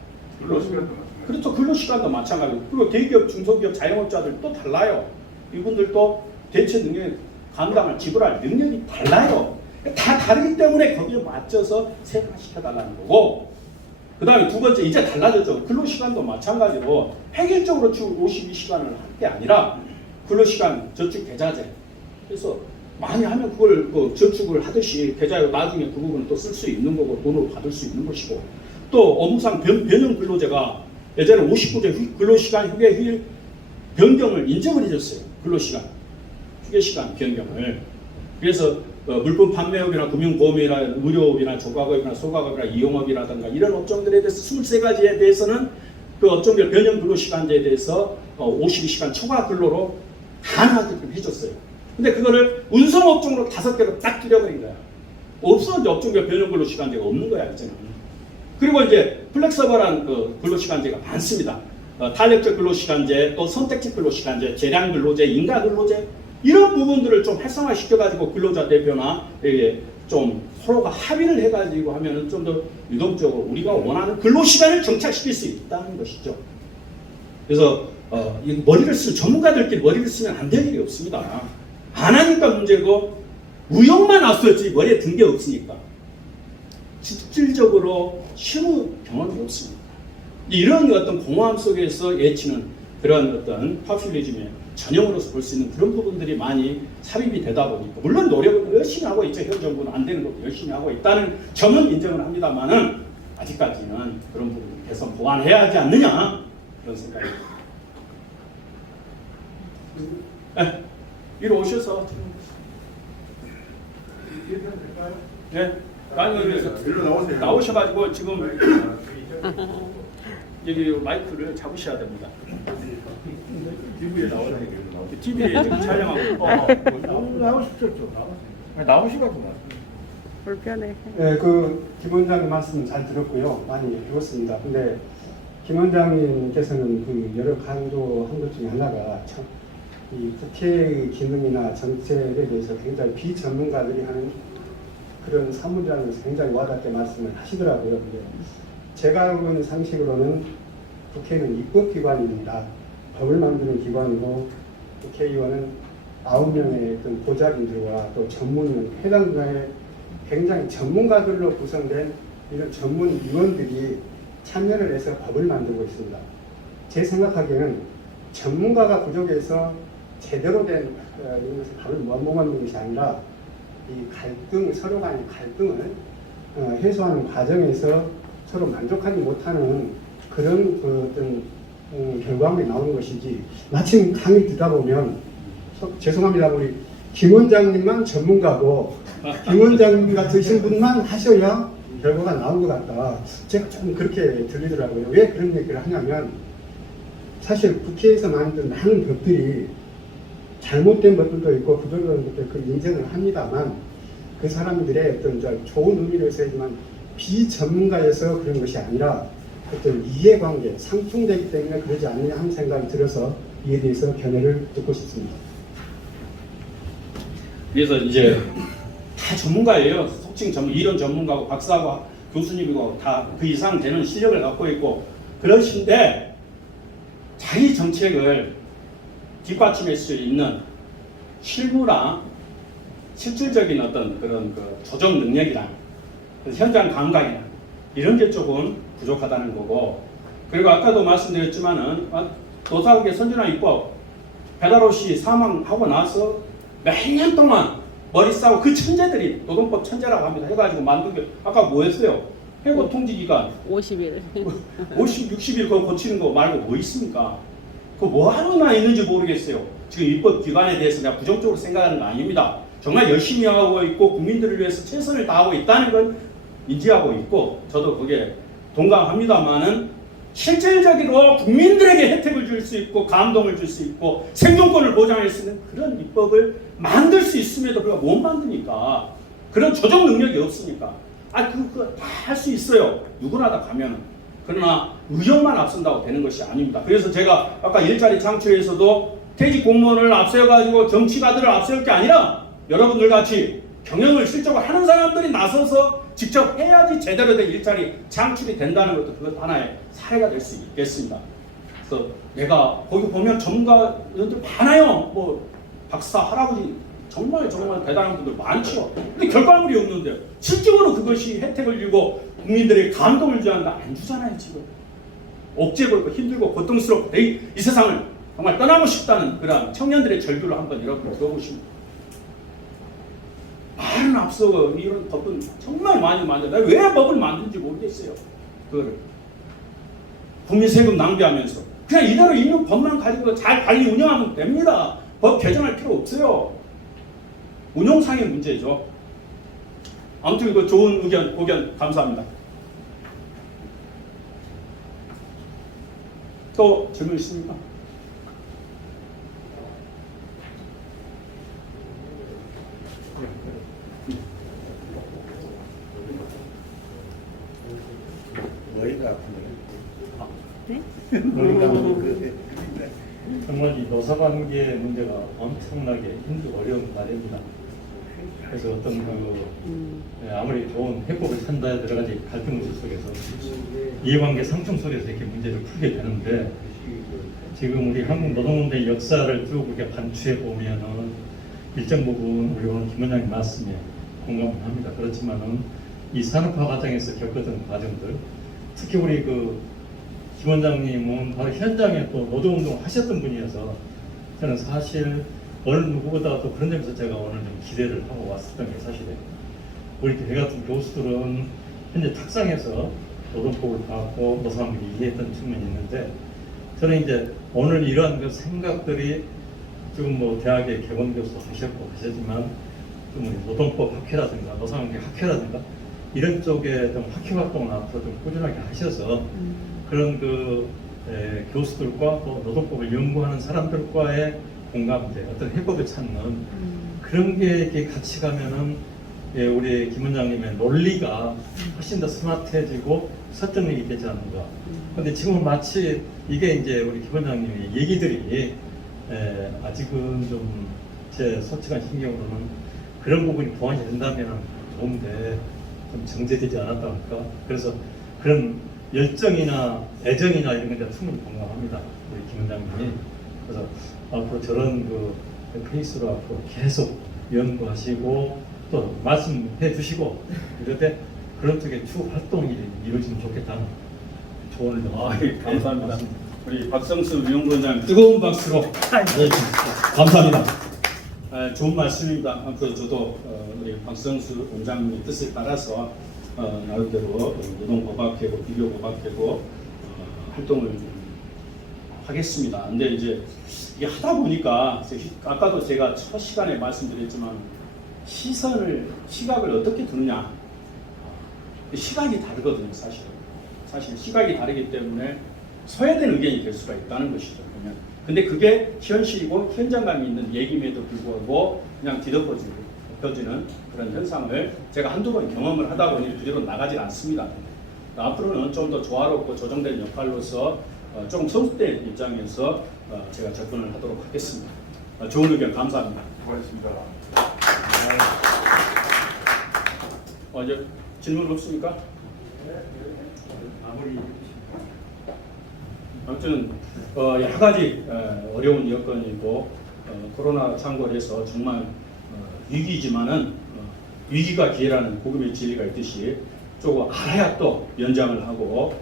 그렇죠. 근로시간도 마찬가지고 그리고 대기업, 중소기업, 자영업자들 또 달라요. 이분들도 대체 능력 감당을 지불할 능력이 달라요. 다 다르기 때문에 거기에 맞춰서 세분화시켜달라는 거고 그 다음에 두 번째 이제 달라졌죠. 근로시간도 마찬가지로 획일적으로 주 52시간을 할 게 아니라 근로시간 저축 계좌제 그래서 많이 하면 그걸 저축을 하듯이 계좌에 나중에 그 부분을 또 쓸 수 있는 거고 돈으로 받을 수 있는 것이고 또 업무상 변형 근로제가 예전에 59세 근로시간 휴일 변경을 인정을 해줬어요. 근로시간 휴게시간 변경을 그래서 물품 판매업이나 금융보험이나 의료업이나 조각업이나 소각업이나 이용업이라든가 이런 업종들에 대해서 23가지에 대해서는 그 업종별 변형 근로시간제에 대해서 52시간 초과 근로로 가능하게끔 해줬어요. 근데 그거를 운송업종으로 5개로 딱 줄여버린 거야. 없어 이제 업종별 변형 근로시간제가 없는 거야 이제는. 그리고 이제 플렉서블한 그 근로시간제가 많습니다. 탄력적 근로시간제, 또 선택적 근로시간제, 재량 근로제, 인가 근로제 이런 부분들을 좀 활성화시켜가지고 근로자 대표나 좀 서로가 합의를 해가지고 하면은 좀 더 유동적으로 우리가 원하는 근로시간을 정착시킬 수 있다는 것이죠. 그래서 전문가들끼리 머리를 쓰면 안 될 일이 없습니다. 안 하니까 문제고 의욕만 앞서지 머리에 든 게 없으니까 실질적으로 실무 경험이 없습니다. 이런 어떤 공허함 속에서 예치는 그런 어떤 파퓰리즘의 전형으로서 볼 수 있는 그런 부분들이 많이 삽입이 되다 보니까 물론 노력은 열심히 하고 있죠. 현 정부는 안 되는 것도 열심히 하고 있다는 점은 인정을 합니다만은 아직까지는 그런 부분을 개선 보완해야 하지 않느냐 그런 생각입니다. 네, 이리 오셔서 네, 아니 나오셔가지고 지금 여기 마이크를 잡으셔야 됩니다. TV에 나오는 TV에 지금 촬영하고 나오십시오. 나오시가지고 불편해. 네, 김 원장님 말씀 잘 들었고요. 많이 배웠습니다. 근데 김 원장님께서는 여러 강조한 것 중에 하나가 참 이 국회의 기능이나 정책에 대해서 굉장히 비전문가들이 하는 그런 사물이라는 것을 굉장히 와닿게 말씀을 하시더라고요. 근데 제가 알고 있는 상식으로는 국회는 입법기관입니다. 법을 만드는 기관이고 국회의원은 9명의 어떤 보좌관들과 또 전문위원, 해당 분야의 굉장히 전문가들로 구성된 이런 전문위원들이 참여를 해서 법을 만들고 있습니다. 제 생각하기에는 전문가가 부족해서 제대로 된 이것을 답을 못 먹는 것이 아니라 이 갈등, 서로 간의 갈등을 해소하는 과정에서 서로 만족하지 못하는 그런 그 어떤 결과물이 나오는 것이지. 마침 강의 듣다 보면 죄송합니다. 우리 김 원장님만 전문가고 김 원장님 같으신 분만 하셔야 결과가 나온 것 같다. 제가 좀 그렇게 들리더라고요. 왜 그런 얘기를 하냐면 사실 국회에서 만든 많은 법들이 잘못된 것들도 있고 부족한 것도 그 인정을 합니다만 그 사람들의 어떤 좋은 의미로 해서지만 비전문가여서 그런 것이 아니라 어떤 이해관계, 상충되기 때문에 그러지 않느냐 하는 생각이 들어서 이에 대해서 견해를 듣고 싶습니다. 그래서 이제 다 전문가예요. 속칭 이론 전문가고 박사고 교수님이고 다 그 이상 되는 실력을 갖고 있고 그러신데 자기 정책을 뒷받침할 수 있는 실무랑 실질적인 어떤 그런 그 조정 능력이랑 현장 감각이랑 이런 게 조금 부족하다는 거고, 그리고 아까도 말씀드렸지만은 노사국의 선진화 입법 배달옷이 사망하고 나서 몇 년 동안 머리 싸고 그 천재들이 노동법 천재라고 합니다. 해가지고 만든 게 아까 뭐였어요? 해고 통지 기간 50일. 60일 그거 고치는 거 말고 뭐 있습니까? 그거 뭐 하나 있는지 모르겠어요. 지금 입법 기관에 대해서 내가 부정적으로 생각하는 거 아닙니다. 정말 열심히 하고 있고 국민들을 위해서 최선을 다하고 있다는 건 인지하고 있고 저도 그게 동감합니다만은 실질적으로 국민들에게 혜택을 줄 수 있고 감동을 줄 수 있고 생존권을 보장할 수 있는 그런 입법을 만들 수 있음에도 불구하고 못 만드니까, 그런 조정 능력이 없으니까 그거 다 할 수 있어요. 누구나 다 가면은. 그러나 의욕만 앞선다고 되는 것이 아닙니다. 그래서 제가 아까 일자리 창출에서도 퇴직 공무원을 앞세워가지고 정치가들을 앞세울 게 아니라 여러분들 같이 경영을 실적으로 하는 사람들이 나서서 직접 해야지 제대로 된 일자리 창출이 된다는 것도 그것 하나의 사례가 될 수 있겠습니다. 그래서 내가 거기 보면 전문가들 많아요. 뭐 박사, 할아버지 정말 대단한 분들 많죠. 근데 결과물이 없는데 실적으로 그것이 혜택을 주고 국민들에게 감동을 주는데 안 주잖아요. 지금 억제 걸고 힘들고 고통스럽고 이 세상을 정말 떠나고 싶다는 그런 청년들의 절규를 한번 여러분 들어보시면 말은 앞서 이런 법은 정말 많이 만들어. 왜 법을 만든지 모르겠어요. 그거를 국민 세금 낭비하면서 그냥 이대로 있는 법만 가지고 잘 관리 운영하면 됩니다. 법 개정할 필요 없어요. 운영상의 문제죠. 아무튼 그 좋은 의견, 고견 감사합니다. 또 질문 있습니까? 머리가 아프네. 네? 머리가 아프네. 정말 이 노사관계 문제가 엄청나게 힘들고 어려운 말입니다. 그래서 어떤 아무리 좋은 해법을 찾는다 여러 가지 갈등 문제 속에서 이해관계 상충 속에서 이렇게 문제를 풀게 되는데, 지금 우리 한국 노동운동의 역사를 쭉 이렇게 반추해 보면은 일정 부분 우리 오늘 김 원장님 말씀에 공감을 합니다. 그렇지만은 이 산업화 과정에서 겪었던 과정들, 특히 우리 김 원장님은 바로 현장에 또 노동운동 하셨던 분이어서 저는 사실 어느 누구보다 또 그런 점에서 제가 오늘 좀 기대를 하고 왔었던 게 사실이에요. 우리 배 같은 교수들은 현재 탁상에서 노동법을 받고 노사관계를 이해했던 측면이 있는데, 저는 이제 오늘 이러한 그 생각들이 지금 뭐 대학의 개원 교수 하셨고 하셨지만 좀 우리 노동법 학회라든가 노사관계 학회라든가 이런 쪽에 좀 학회 활동을 앞으로 좀 꾸준하게 하셔서 그런 교수들과 또 노동법을 연구하는 사람들과의 공감대, 어떤 해법을 찾는 그런 게 이렇게 같이 가면은 우리 김 원장님의 논리가 훨씬 더 스마트해지고 설득력이 되지 않는가. 근데 지금은 마치 이게 이제 우리 김 원장님의 얘기들이 아직은 좀 제 솔직한 신경으로는 그런 부분이 보완이 된다면 좋은데 좀 정제되지 않았다 할까. 그래서 그런 열정이나 애정이나 이런 게 충분히 공감합니다. 우리 김 원장님이. 그래서 앞으로 저런 페이스로 앞으로 계속 연구하시고 또 말씀해 주시고 이럴 때 그런 쪽에 추 활동이 이루어지면 좋겠다는 조언을 좀 감사합니다. 말씀드립니다. 우리 박성수 위원장님 뜨거운 박수로 감사합니다. 좋은 말씀입니다. 앞으로 저도 우리 박성수 원장님의 뜻에 따라서 나름대로 노동 법학회고 비교 법학회고 활동을 하겠습니다. 근데 이제 이게 하다 보니까 아까도 제가 첫 시간에 말씀드렸지만 시각을 어떻게 두느냐. 시각이 다르거든요, 사실 시각이 다르기 때문에 소외된 의견이 될 수가 있다는 것이죠. 그냥. 근데 그게 현실이고 현장감이 있는 얘기임에도 불구하고 그냥 뒤덮어지는 그런 현상을 제가 한두 번 경험을 하다 보니 그대로 나가질 않습니다. 앞으로는 좀 더 조화롭고 조정된 역할로서 조금 성숙된 입장에서 제가 접근을 하도록 하겠습니다. 좋은 의견 감사합니다. 수고하셨습니다. 이제 질문 없습니까? 아무튼 여러 가지 어려운 여건이고 코로나 창궐해서 정말 위기지만은 위기가 기회라는 복음의 진리가 있듯이 조금 알아야 또 연장을 하고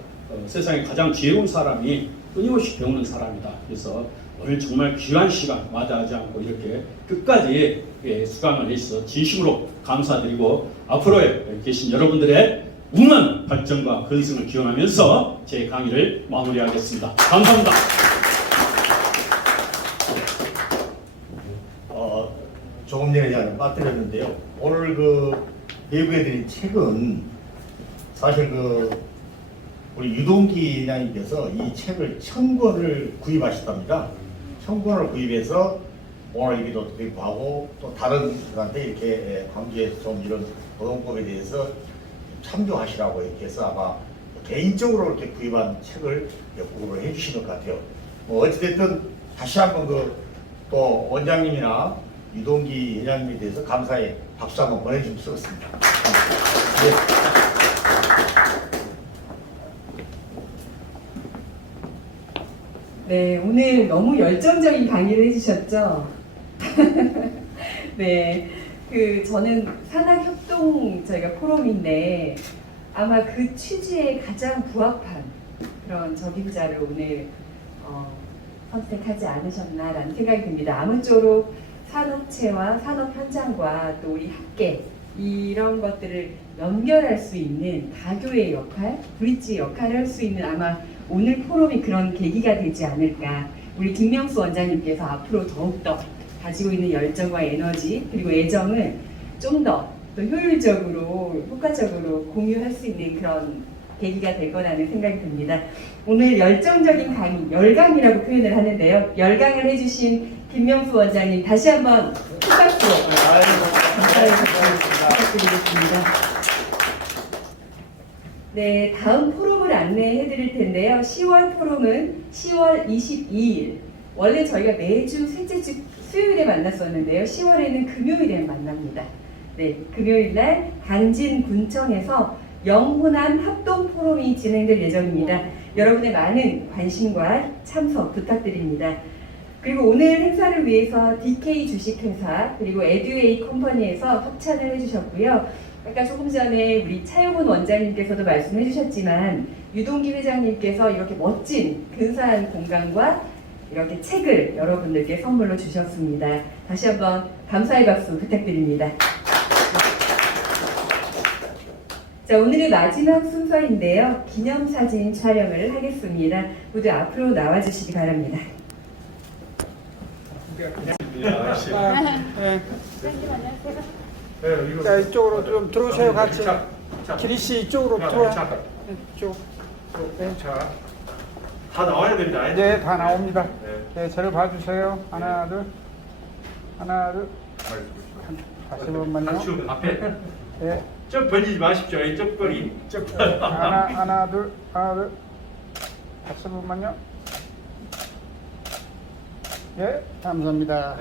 세상에 가장 지혜로운 사람이 끊임없이 배우는 사람이다. 그래서 오늘 정말 귀한 시간 마다하지 않고 이렇게 끝까지 수강을 해주셔서 진심으로 감사드리고 앞으로에 계신 여러분들의 우만 발전과 건승을 기원하면서 제 강의를 마무리하겠습니다. 감사합니다. 조금 전에 제가 빠뜨렸는데요. 오늘 배부해드린 책은 사실 우리 유동기 회장님께서 이 책을 1000권을 구입하셨답니다. 1000권을 구입해서 오늘 이렇게 배부하고 또 다른 분한테 이렇게 광주에서 좀 이런 노동법에 대해서 참조하시라고 이렇게 해서 아마 개인적으로 이렇게 구입한 책을 구입을 해주신 것 같아요. 어찌됐든 다시 한번 또 원장님이나 유동기 회장님에 대해서 감사의 박수 한번 보내주시면 좋겠습니다. 네, 오늘 너무 열정적인 강의를 해주셨죠? 네, 저는 산학협동 저희가 포럼인데 아마 그 취지에 가장 부합한 그런 적임자를 오늘 선택하지 않으셨나라는 생각이 듭니다. 아무쪼록 산업체와 산업 현장과 또 우리 학계 이런 것들을 연결할 수 있는 가교의 역할, 브릿지 역할을 할 수 있는 아마 오늘 포럼이 그런 계기가 되지 않을까. 우리 김명수 원장님께서 앞으로 더욱더 가지고 있는 열정과 에너지 그리고 애정을 좀 더 효율적으로 효과적으로 공유할 수 있는 그런 계기가 될 거라는 생각이 듭니다. 오늘 열정적인 강의, 열강이라고 표현을 하는데요. 열강을 해주신 김명수 원장님 다시 한번 큰 박수로 감사의 박수 부탁드리겠습니다. 네, 다음 포럼을 안내해 드릴 텐데요. 10월 포럼은 10월 22일. 원래 저희가 매주 셋째 주 수요일에 만났었는데요. 10월에는 금요일에 만납니다. 네, 금요일 날 강진군청에서 영호남 합동 포럼이 진행될 예정입니다. 여러분의 많은 관심과 참석 부탁드립니다. 그리고 오늘 행사를 위해서 DK 주식회사 그리고 에듀에이 컴퍼니에서 협찬을 해주셨고요. 아까 조금 전에 우리 차용훈 원장님께서도 말씀해 주셨지만 유동기 회장님께서 이렇게 멋진 근사한 공간과 이렇게 책을 여러분들께 선물로 주셨습니다. 다시 한번 감사의 박수 부탁드립니다. 자, 오늘의 마지막 순서인데요. 기념사진 촬영을 하겠습니다. 모두 앞으로 나와주시기 바랍니다. 자, 이쪽으로 좀 들어오세요, 같이. 기리 씨 이쪽으로 들어와. 이쪽. 자, 다 나와야 됩니다. 네, 다 나옵니다. 네, 저를 봐주세요. 하나, 둘. 하나, 둘. 다시 한 번만요. 앞에 네. 좀 벌리지 마십시오. 이쪽 거리. 하나, 둘. 하나, 둘. 다시 한 번만요. 예, 감사합니다.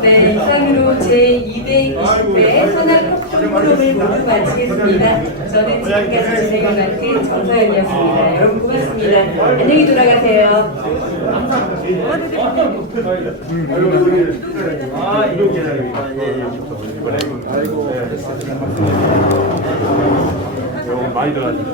네, 이상으로 제290회 산학협동 포럼을 모두 마치겠습니다. 저는 지금까지 진행을 맡은 정서연이었습니다. 여러분 고맙습니다. 안녕히 돌아가세요. 많이 들어가지고.